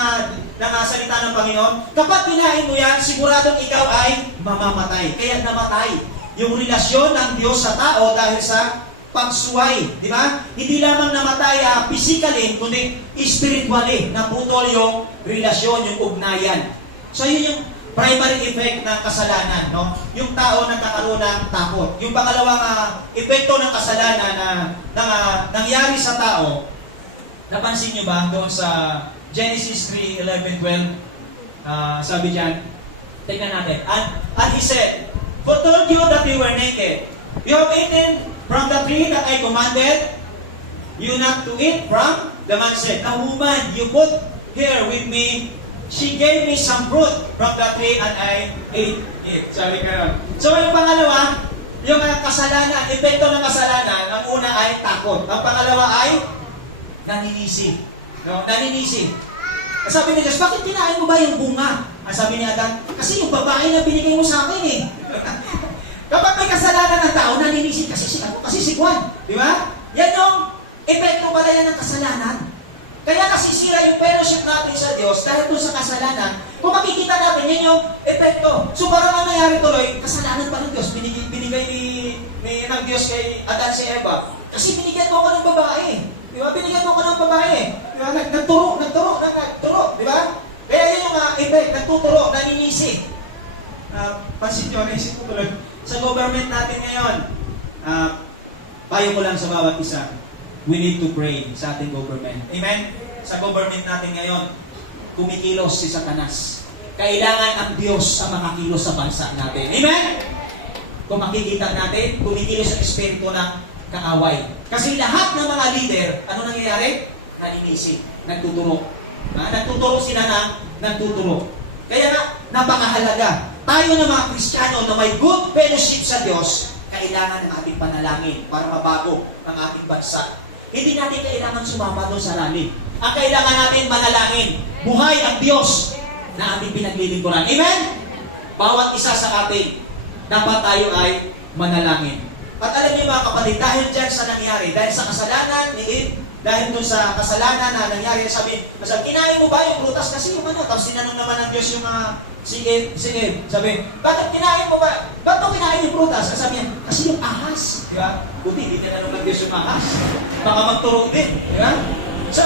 salita ng Panginoon, kapag kinain mo yan, siguradong ikaw ay mamamatay. Kaya namatay yung relasyon ng Diyos sa tao dahil sa pagsuway. Di ba? Hindi lamang namatay physically, kundi spiritually. Naputol yung relasyon, yung ugnayan. So yun yung primary effect ng kasalanan, no? Yung tao nagkakaroon ng takot. Yung pangalawang epekto ng kasalanan na nangyari sa tao, napansin nyo ba doon sa Genesis 3:11-12, sabi dyan, tingnan natin, and he said, who told you that you were naked? You have eaten from the tree that I commanded you not to eat from? The man said, the woman you put here with me, she gave me some fruit from the tree and I ate it. Sabi ka nun. So yung pangalawa, yung kasalanan, epekto ng kasalanan, ang una ay takot. Ang pangalawa ay naninisi. No? Naninisi. Sabi ni Diyos, bakit kinain mo ba yung bunga? Ang sabi ni Adan, kasi yung babae na binigay mo sa akin eh. Kapag may kasalanan ng tao, naninisi kasi si Juan. Di ba? Yan yung epekto pala yan ng kasalanan. Kaya nasisira yung fellowship natin sa Diyos dahil doon sa kasalanan. Kung makikita natin, yan yung epekto. So parang ang nangyari tuloy, kasalanan pa ng Diyos. Binigay ng Diyos kay Adan si Eva. Kasi binigyan mo ako ng babae. Di ba? Binigyan mo ako ng babae. Di ba? Nagturo. Di ba? Kaya yun yung effect, nagtuturo, naninisi. Pansin nyo, naisip ko tuloy. Sa government natin ngayon, payo ko lang sa bawat isa. We need to pray sa ating government. Amen? Sa government natin ngayon, kumikilos si Satanas. Kailangan ang Diyos ang makakilos sa bansa natin. Amen? Kung makikita natin, kumikilos ang espiritu ng kaaway. Kasi lahat ng mga leader, ano nangyayari? Naninisi, nagtuturo. Nagtuturo sila nagtuturo. Kaya nga, napakahalaga. Tayo na mga Kristiyano na may good fellowship sa Diyos, kailangan ng ating panalangin para mabago ang ating bansa. Hindi natin kailangan sumama doon sa rally. Ang kailangan natin manalangin. Buhay ang Diyos na ating pinaglilingkuran. Amen? Bawat isa sa atin, dapat tayo ay manalangin. At alam niyo mga kapatid, dahil dyan sa nangyari, dahil sa kasalanan ni Eve, dahil doon sa kasalanan na nangyari, sabi, kinain mo ba yung prutas? Kasi yung tapos tinanong naman ng Diyos yung si Eve, sabi, bakit kinain mo ba? Ba't mo kinain yung prutas? Sabi niya, kasi yung ahas. Diba? Buti, hindi tinanong ng Diyos yung ahas. Baka magturo din. Diba? So,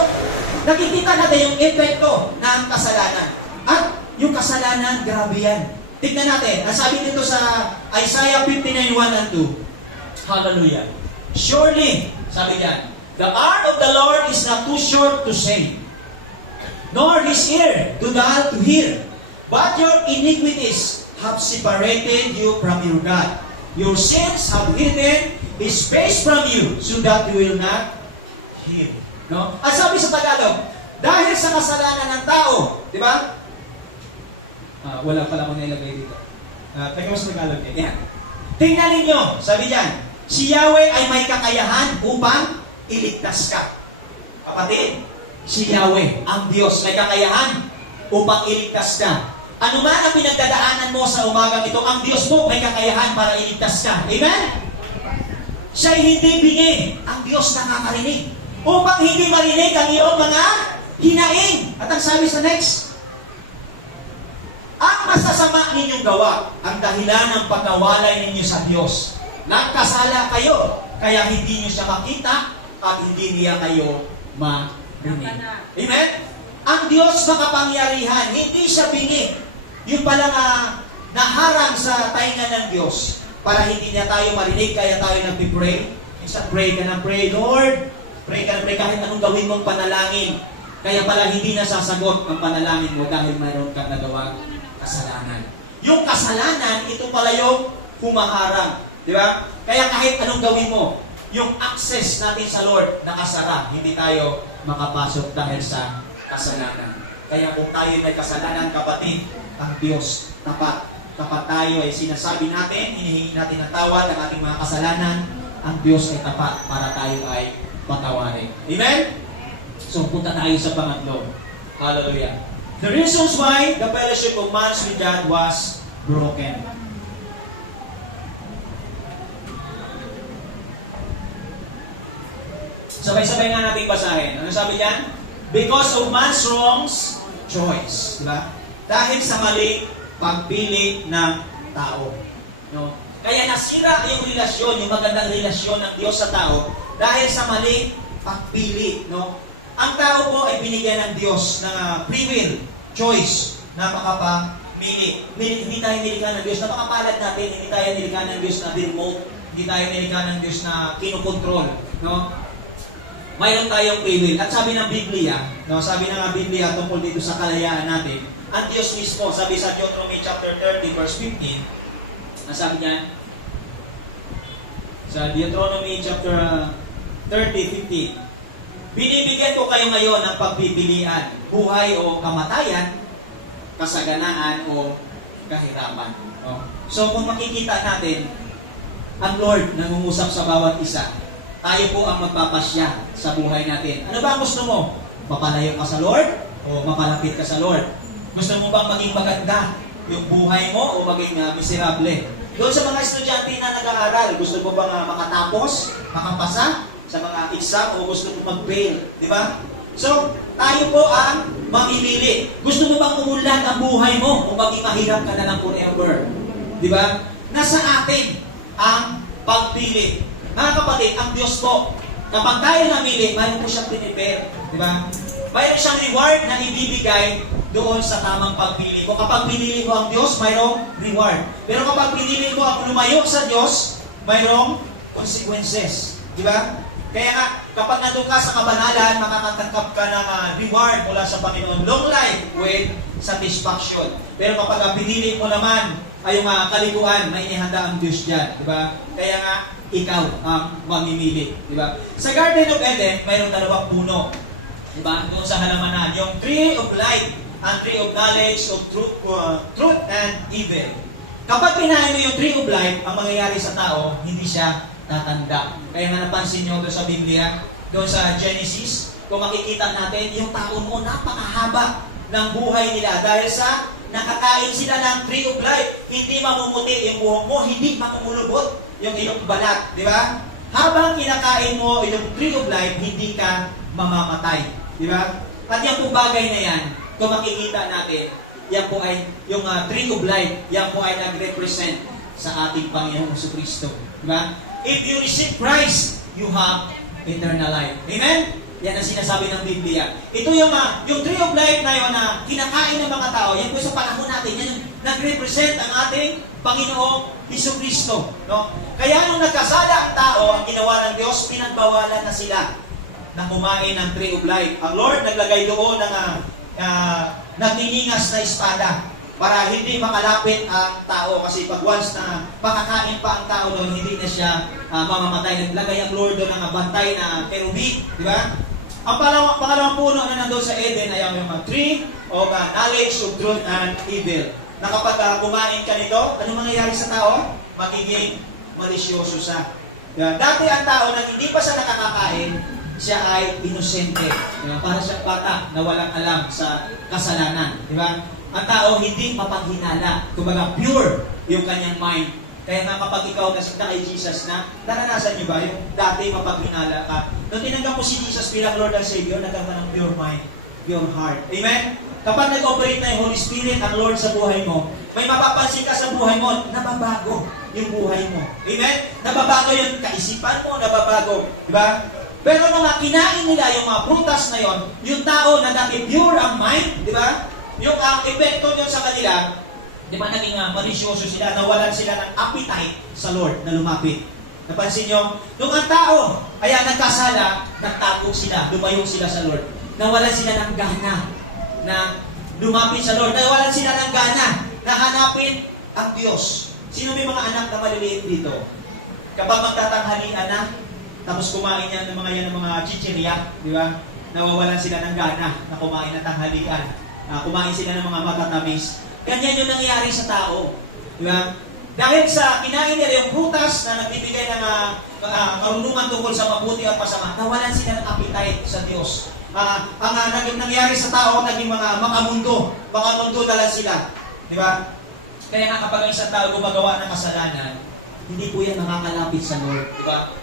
nakikita natin yung epekto ng kasalanan. At yung kasalanan, grabe yan. Tignan natin, ang sabi dito sa Isaiah 59:1 and 2. Hallelujah. Surely, sabi yan, the arm of the Lord is not too short to save, nor his ear too dull to hear. But your iniquities have separated you from your God. Your sins have hidden his face from you, so that you will not hear. No? At sabi sa Tagalog, dahil sa kasalanan ng tao, di ba? Wala pala akong nilagay dito. Teka mo sa Tagalog eh. Yan. Tingnan ninyo, sabi diyan, si Yahweh ay may kakayahan upang iligtas ka. Kapatid, si Yahweh, ang Diyos, may kakayahan upang iligtas ka. Ano man ang pinagdadaanan mo sa umagang ito, ang Diyos mo may kakayahan para iligtas ka. Amen? Siya'y hindi bingi, ang Diyos nakakarinig. Upang hindi marinig ang iyong mga hinaing. At ang sabi sa next, ang masasama ninyong gawa, ang dahilan ng pagkawalay ninyo sa Diyos. Nagkasala kayo, kaya hindi niyo siya makita at hindi niya kayo marinig. Amen? Ang Diyos makapangyarihan, hindi siya bingi. Yung palang naharang sa tainga ng Diyos para hindi niya tayo marinig, kaya tayo nagpipray. Minsan pray ka na pray, Lord. Pray ka na pray kahit anong gawin mong panalangin. Kaya pala hindi nasasagot ang panalangin mo dahil mayroon kang nagawang kasalanan. Yung kasalanan, ito pala yung humaharang. Di ba? Kaya kahit anong gawin mo, yung access natin sa Lord nakasara. Hindi tayo makapasok dahil sa kasalanan. Kaya kung tayo may kasalanan, kapatid, ang Diyos, tapat tayo ay sinasabi natin, hinihingi natin ang tawad ng ating mga kasalanan, ang Diyos ay tapat para tayo ay patawarin. Amen? So, punta tayo sa pangatlo. Hallelujah. The reasons why the fellowship of man with God was broken. Sabay-sabay nga natin basahin. Ano sabi diyan? Because of man's wrongs, choice. Diba? Dahil sa mali pagpili ng tao. No? Kaya nasira yung relasyon, yung magandang relasyon ng Diyos sa tao dahil sa mali pagpili. No? Ang tao po ay binigyan ng Diyos ng free will, choice, na makapamili. Hindi tayo nilikha ng Diyos na makapalad natin, hindi tayo nilikha ng Diyos na remote, hindi tayo nilikha ng Diyos na kinukontrol. No? Mayroon tayong free will. At sabi ng Biblia, no, sabi ng Biblia tungkol dito sa kalayaan natin, ang Diyos mismo, sabi sa Deuteronomy chapter 30, verse 15, nasabi niya, sa Deuteronomy chapter 30, 15, binibigyan ko kayo ngayon ng pagpipilian, buhay o kamatayan, kasaganaan o kahirapan. No? So kung makikita natin, ang Lord nangungusap sa bawat isa, tayo po ang magpapasya sa buhay natin. Ano ba ang gusto mo? Mapalayo ka sa Lord o mapalapit ka sa Lord? Gusto mo bang maging maganda yung buhay mo o maging miserable? Doon sa mga estudyante na nag-aaral, gusto mo bang makatapos, makapasa sa mga exam o gusto mo mag-fail? Di ba? So, tayo po ang mamimili. Gusto mo bang umunlad ang buhay mo o maging mahirap ka na lang forever? Di ba? Nasa atin ang pagpili. Mga kapatid, ang Diyos po, kapag tayo namili, mayroon po siyang pinipare. Di ba? Mayroon siyang reward na ibibigay doon sa tamang pagpili ko. Kapag pinili mo ang Diyos, mayroong reward. Pero kapag pinili mo ang lumayo sa Diyos, mayroong consequences. Di ba? Kaya nga, kapag nandun ka sa kabanalan, makakatanggap ka ng reward mula sa Panginoon. Long life with satisfaction. Pero kapag pinili mo naman ay yung kaliguan, may inihanda ang Diyos dyan. Di ba? Kaya nga, ikaw ang mamimili. Di ba? Sa Garden of Eden, mayroong dalawang puno. Di ba? Doon sa halamanan. Yung tree of life, ang tree of knowledge of truth and evil. Kapag pinahin mo yung tree of life, ang mangyayari sa tao, hindi siya tatanda. Kaya nga napansin nyo doon sa Biblia, doon sa Genesis, kung makikita natin, yung tao mo napakahaba ng buhay nila dahil sa nakakain sila ng tree of life. Hindi mamumuti yung buhok mo, hindi mamumulubot yung iyong balat. Di ba? Habang kinakain mo yung tree of life, hindi ka mamamatay. Di ba? At yung bagay na yan, kung makikita natin, yan po ay yung tree of life, yan po ay nag-represent sa ating Panginoong Jesucristo. Diba? If you receive Christ, you have eternal life. Amen? Yan ang sinasabi ng Biblia. Ito yung tree of life na yun na kinakain ng mga tao, yan po sa panahon natin, yan yung nag-represent ang ating Panginoong Jesucristo. No? Kaya nung nagkasala ang tao, ang ginawa ng Diyos, pinagbawalan na sila na kumain ng tree of life. Ang Lord naglagay doon ng nagniningas na espada para hindi makalapit ang tao kasi pag once na makakain pa ang tao doon, hindi na siya mamamatay. Naglagay ang Lord doon ng bantay na kerubi, di ba? Ang pangalawang puno na nandun sa Eden ay ang mga tree of knowledge of truth and evil. Na kapag kumain ka nito, ano mangyayari sa tao? Magiging malisyoso siya. Dati ang tao na hindi pa siya nakakakain, siya ay inosente. Para siyang bata na walang alam sa kasalanan. Di ba? Ang tao hindi mapaghinala. Kumbaga pure yung kanyang mind. Kaya nga kapag ikaw nasita kay Jesus na, naranasan niyo ba yung dati mapaghinala ka? Nung tinanggap mo si Jesus bilang Lord and Savior, nagkaroon ka ng pure mind, pure heart. Amen? Kapag nag-operate na yung Holy Spirit, ang Lord sa buhay mo, may mapapansin ka sa buhay mo, nababago yung buhay mo. Amen? Nababago yung kaisipan mo, nababago. Diba? Pero nung kinain nila yung mga prutas na yon, yung tao na dati pure ang mind, di ba? Yung epekto nyo sa kanila, di ba naging malisyoso sila, nawalan sila ng appetite sa Lord na lumapit. Napansin nyo? Nung ang tao ay nagkasala, nagtago sila, lumayo sila sa Lord. Nawalan sila ng gana na lumapit sa Lord. Nawalan sila ng gana na hanapin ang Diyos. Sino may mga anak na maliliit dito? Kapag magtatanghalian na, tapos kumain yan ng mga chichirya, di ba? Nawawalan sila ng gana na kumain ng tanghalian. Kumain sila ng mga matatamis. Ganyan yung nangyayari sa tao. Di ba? Dahil sa kinain nila yung prutas na nagbibigay ng karunungan tungkol sa mabuti at masama, nawalan sila ng appetite sa Diyos. Ang nangyayari sa tao, naging mga makamundo. Makamundo na lang sila. Di ba? Kaya nga kapag ang isang tao gumagawa ng kasalanan, hindi po yan nakakalapit sa Lord. Di ba?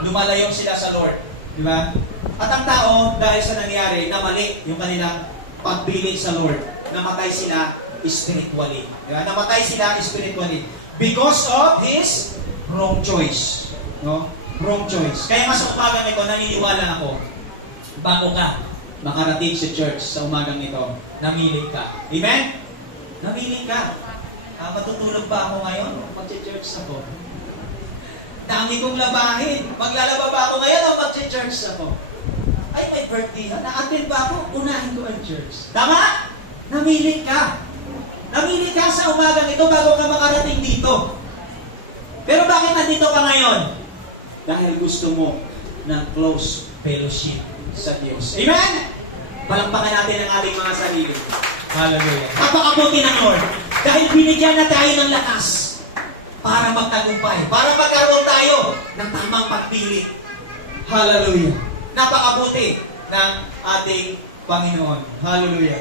Lumalayo sila sa Lord. Di ba? At ang tao, dahil sa nangyari, na mali yung kanilang pagpili sa Lord. Namatay sila spiritually. Di ba? Namatay sila spiritually. Because of his wrong choice. No? Wrong choice. Kaya nga sa umagang ito, naniniwala ako, bago ka makarating sa church sa umagang ito, namili ka. Amen? Namili ka. Matutulog ba ako ngayon? Mag-church ako. Dami kong labahin. Maglalaba ba ako ngayon o mag-church ako? Ay, may birthday ha. Na-attend ba ako? Unahin ko ang church. Tama? Namili ka. Namili ka sa umagang ito bago ka makarating dito. Pero bakit nandito ka ngayon? Dahil gusto mo ng close fellowship sa Diyos. Amen? Palakpakan natin ang ating mga sarili. Hallelujah. Napakabuti ng Lord. Dahil binigyan na tayo ng lakas para magtagumpay. Para magkaroon tayo ng tamang pagpili. Hallelujah. Napakabuti ng ating Panginoon. Hallelujah.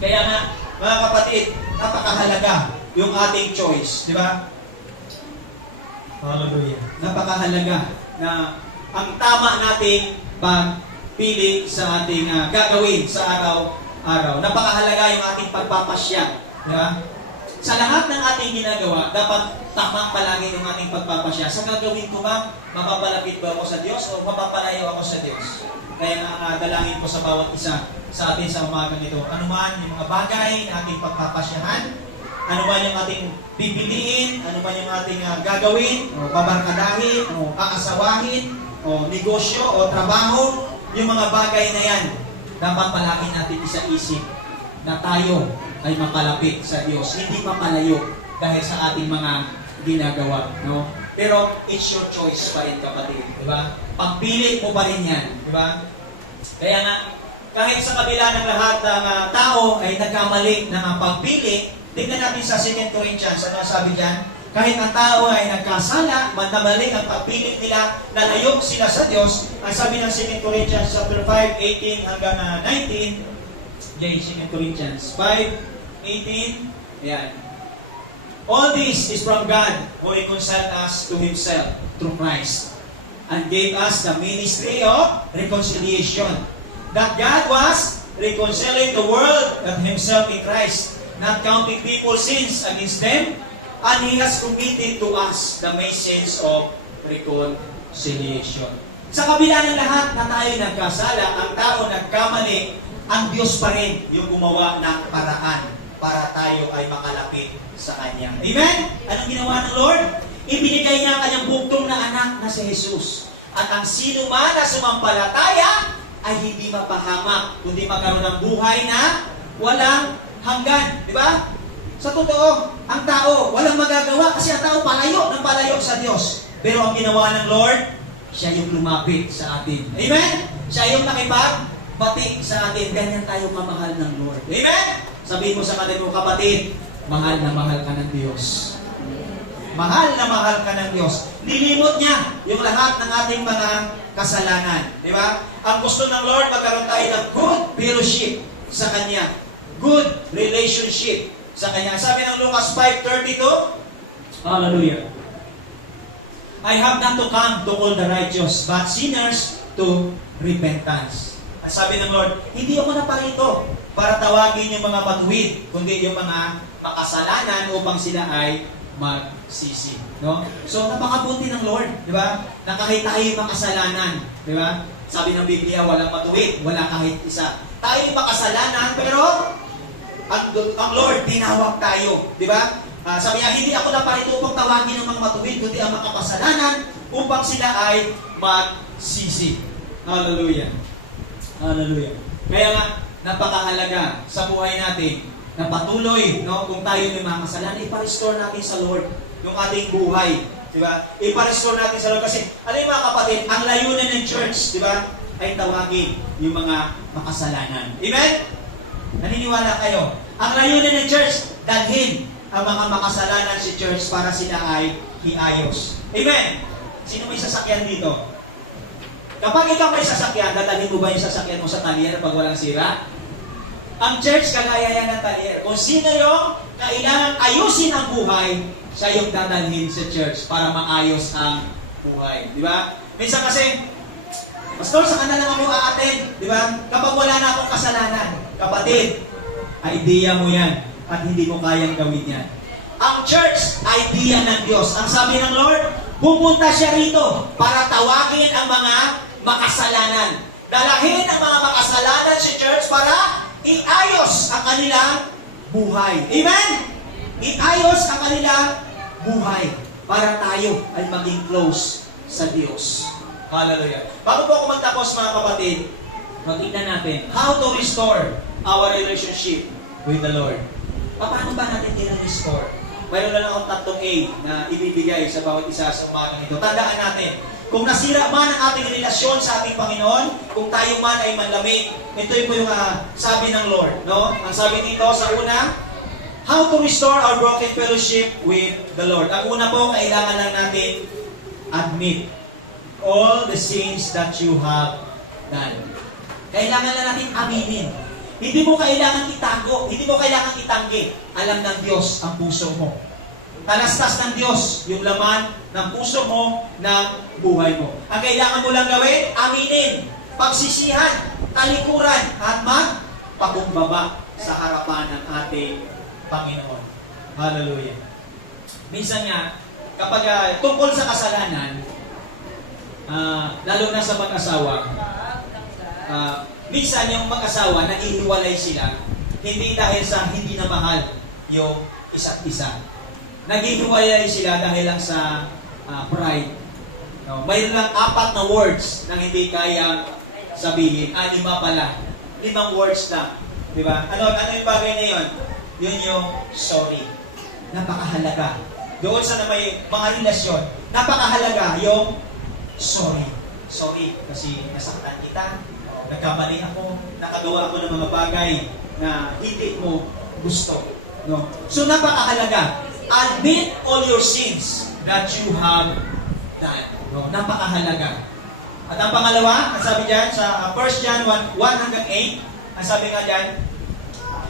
Kaya nga, mga kapatid, napakahalaga yung ating choice. Di ba? Hallelujah. Napakahalaga na ang tama nating pagpili sa ating gagawin sa araw-araw. Napakahalaga yung ating pagpapasya. Di ba? Sa lahat ng ating ginagawa, dapat tama palagi yung ating pagpapasya. Sa gagawin ko ba, mapapalapit ba ako sa Diyos o mapapalayo ako sa Diyos? Kaya dalangin ko sa bawat isa sa atin sa umagang ito. Ano man yung mga bagay na ating pagpapasyahan, ano man yung ating pipiliin, ano man yung ating gagawin, o babarkadahin, o aasawahin, o negosyo, o trabaho, yung mga bagay na yan, dapat palagi natin isa-isip na tayo ay mapalapit sa Diyos, hindi mapalayo dahil sa ating mga ginagawa, no? Pero it's your choice pa rin, kapatid, di ba? Pagpili mo pa rin yan, di ba? Kaya nga, kahit sa kabila ng lahat ng tao ay nagkamali ng pagpili, tingnan natin sa 2 Corinthians, ano sabi diyan? Kahit ang tao ay nagkasala, mali ang pagpili nila, nalayo sila sa Diyos, ang sabi ng 2 Corinthians chapter 5, 18 hanggang 19, 2 Corinthians 5:18. Ayan. All this is from God who reconciled us to Himself through Christ and gave us the ministry of reconciliation. That God was reconciling the world and Himself in Christ, not counting people's sins against them, and He has committed to us the message of reconciliation. Sa kabila ng lahat na tayo nagkasala, ang tao nagkamali, ang Diyos pa rin yung gumawa ng paraan para tayo ay makalapit sa Kanya. Amen? Anong ginawa ng Lord? Ibinigay niya ang kanyang buktong na anak na si Jesus. At ang sino man na sumampalataya ay hindi mapahamak, kundi magkaroon ng buhay na walang hanggan. Di ba? Sa totoo, ang tao walang magagawa kasi ang tao palayo sa Diyos. Pero ang ginawa ng Lord, Siya yung lumapit sa atin. Amen? Siya yung nakipagbati sa atin. Ganyan tayo kamahal ng Lord. Amen? Sabihin mo sa kanila mo, kapatid, mahal na mahal ka ng Diyos. Mahal na mahal ka ng Diyos. Nilimot niya yung lahat ng ating mga kasalanan. Di ba? Ang gusto ng Lord, magkaroon tayo ng good fellowship sa Kanya. Good relationship sa Kanya. Sabi ng Lucas 5:32, hallelujah. I have not to come to call the righteous, but sinners to repentance. Ang sabi ng Lord, hindi ako naparito para tawagin yung mga matuwid, kundi yung mga makasalanan upang sila ay magsisi. No? So, napakabuti ng Lord, di ba? Na kahit tayo makasalanan, di ba? Sabi ng Biblia, walang matuwid, wala kahit isa. Tayo makasalanan, pero ang Lord, tinawag tayo, di ba? Sabi niya, hindi ako naparito upang tawagin ng mga matuwid, kundi ang makapasalanan upang sila ay magsisi. Hallelujah. Hallelujah. Kaya nga, napakahalaga sa buhay natin na patuloy, no, kung tayo may mga kasalanan, ipa-restore natin sa Lord yung ating buhay. Diba? Ipa-restore natin sa Lord. Kasi, ano yung mga kapatid, ang layunin ng church, diba, ay tawagin yung mga makasalanan. Amen? Naniniwala kayo? Ang layunin ng church, dalhin ang mga makasalanan si church para sila ay iayos. Amen? Sino may sasakyan dito? Kapag ikaw may sasakyan, dadalhin mo ba yung sasakyan mo sa talyer pag walang sira? Ang church, kagaya yan ng talyer. Kung sino yung kailangan ayusin ang buhay, siya yung dadalhin sa church para maayos ang buhay. Di ba? Minsan kasi, Pastor, sa kanila lang ako a-attend. Di ba? Kapag wala na akong kasalanan, kapatid, idea mo yan at hindi mo kayang gawin yan. Ang church, idea ng Diyos. Ang sabi ng Lord, pupunta siya rito para tawagin ang mga makasalanan. Dalahin ang mga makasalanan sa church para iayos ang kanilang buhay. Amen? Iayos ang kanilang buhay para tayo ay maging close sa Diyos. Hallelujah. Bago po ako magtapos mga kapatid, makita natin how to restore our relationship with the Lord. Paano ba natin i-restore? Mayroon lang akong tatlong A na ibibigay sa bawat isa sa umagang ito. Tandaan natin, kung nasira man ang ating relasyon sa ating Panginoon, kung tayo man ay manlamig, ito po yung sabi ng Lord. No? Ang sabi dito sa una, how to restore our broken fellowship with the Lord. Ang una po, kailangan lang natin admit all the sins that you have done. Kailangan na natin aminin. Hindi mo kailangan itago, hindi mo kailangan itanggi. Alam ng Diyos ang puso mo. Talastas ng Diyos yung laman ng puso mo, ng buhay mo. Ang kailangan mo lang gawin, aminin, pagsisihan, talikuran, at magpakumbaba sa harapan ng ating Panginoon. Hallelujah. Minsan nga, kapag tungkol sa kasalanan, lalo na sa mag-asawa, minsan yung mag-asawa, naghihiwalay sila, hindi dahil sa hindi na mahal yung isa't isa. Naghihiwalay sila dahil lang sa pride. No? Mayroon lang 4 na words na hindi kayang sabihin. 5 pala. 5 words lang. Diba? Ano yung bagay na yun? Yun yung sorry. Napakahalaga. Doon sa may mga relasyon, napakahalaga yung sorry. Sorry kasi nasaktan kita. Nagkamali ako, nakagawa ako ng mga bagay na hindi mo gusto. No? So, napakahalaga. Admit all your sins that you have done. No? Napakahalaga. At ang pangalawa, ang sabi dyan sa 1 John 1:8, ang sabi nga dyan,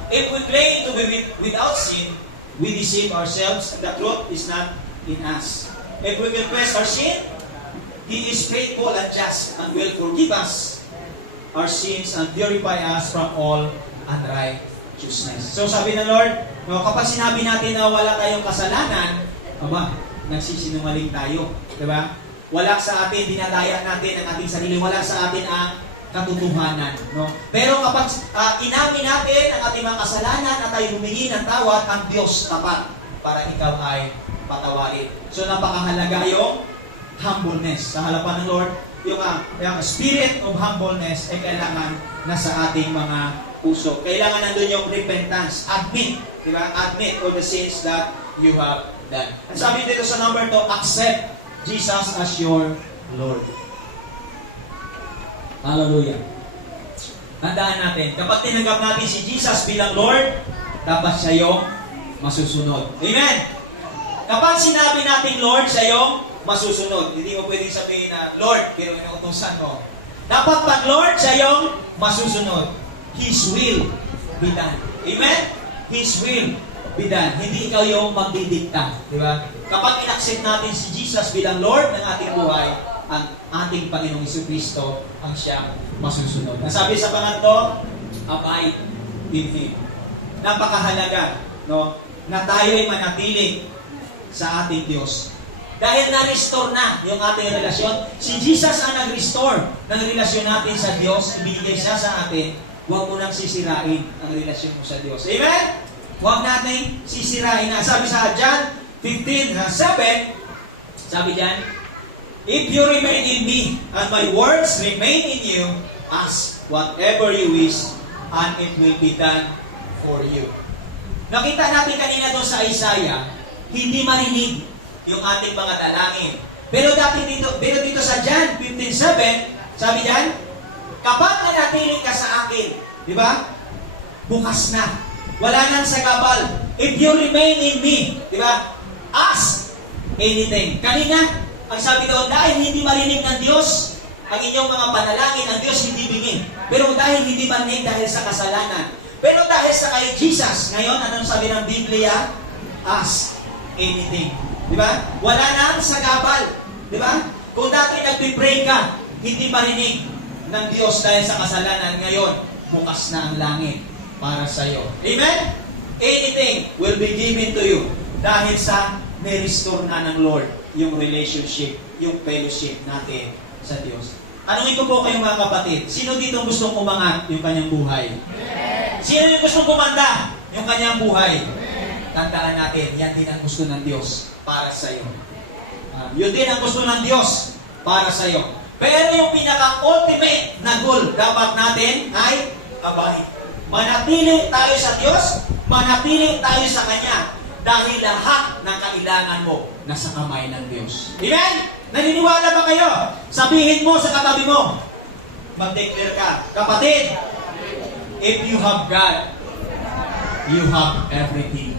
if we claim to be without sin, we deceive ourselves and the truth is not in us. If we confess our sin, He is faithful and just and will forgive us our sins and purify us from all unrighteousness. So sabi ng Lord, no, kapag sinabi natin na wala tayong kasalanan, nagsisinungaling tayo. Diba? Wala sa atin, dinadaya natin ang ating sarili. Wala sa atin ang katotohanan. No? Pero kapag inamin natin ang ating mga kasalanan at tayo humingi ng tawad, ang Diyos tapat para ikaw ay patawarin. So napakahalaga yung humbleness sa harapan ng Lord. Yung spirit of humbleness ay kailangan nasa ating mga puso. Kailangan nandun yung repentance. Admit. Diba? Admit all the sins that you have done. At sabi dito sa number 2, accept Jesus as your Lord. Hallelujah. Tandaan natin, kapag tinanggap natin si Jesus bilang Lord, dapat siya yung masusunod. Amen? Kapag sinabi natin Lord, siya yung masusunod. Hindi mo pwedeng sabihin na, Lord, pero inuutosan mo. Dapat pag Lord, siya yung masusunod. His will be done. Amen? His will be done. Hindi ikaw yung magdidikta. Di ba? Kapag in-accept natin si Jesus bilang Lord ng ating buhay, ang ating Panginoong Jesucristo ang siyang masusunod. Nasabi sa pangatlo, abide in Him. Napakahalaga, no, na tayo ay manatili sa ating Diyos. Dahil na-restore na yung ating relasyon. Si Jesus ang nag-restore ng relasyon natin sa Diyos. Ibigay siya sa atin. Huwag mo nang sisirain ang relasyon mo sa Diyos. Amen? Huwag natin sisirain na. Sabi sa John 15:7, sabi diyan, if you remain in me, and my words remain in you, ask whatever you wish, and it will be done for you. Nakita natin kanina doon sa Isaiah, hindi marinig yung ating mga dalangin. Pero dito sa John 15:7, sabi diyan, kapag nanatili ka sa akin, di ba? Bukas na. Wala nang sagabal. If you remain in me, di ba? Ask anything. Kanina, ang sabi doon, dahil hindi marinig ng Diyos ang inyong mga panalangin, ang Diyos hindi bigin. Pero dahil hindi marinig dahil sa kasalanan. Pero dahil sa kay Jesus, ngayon, anong sabi ng Biblia? Ask anything. Di ba? Wala nang sagabal. Di ba? Kung dati nagpipray ka, hindi marinig ng Diyos dahil sa kasalanan, ngayon, bukas na ang langit para sa iyo. Amen? Anything will be given to you dahil sa ni-restore na ng Lord yung relationship, yung fellowship natin sa Diyos. Anong ito po kayo mga kapatid? Sino dito gustong umangat yung kanyang buhay? Sino yung gustong kumanda yung kanyang buhay? Tandaan natin, yan din ang gusto ng Diyos para sa iyo. Yun din ang gusto ng Diyos para sa iyo. Pero yung pinaka-ultimate na goal dapat natin ay abide. Manatili tayo sa Diyos, manatili tayo sa Kanya, dahil lahat ng kailangan mo nasa kamay ng Diyos. Amen? Naniniwala ba kayo? Sabihin mo sa katabi mo, mag-declare ka, kapatid, if you have God, you have everything.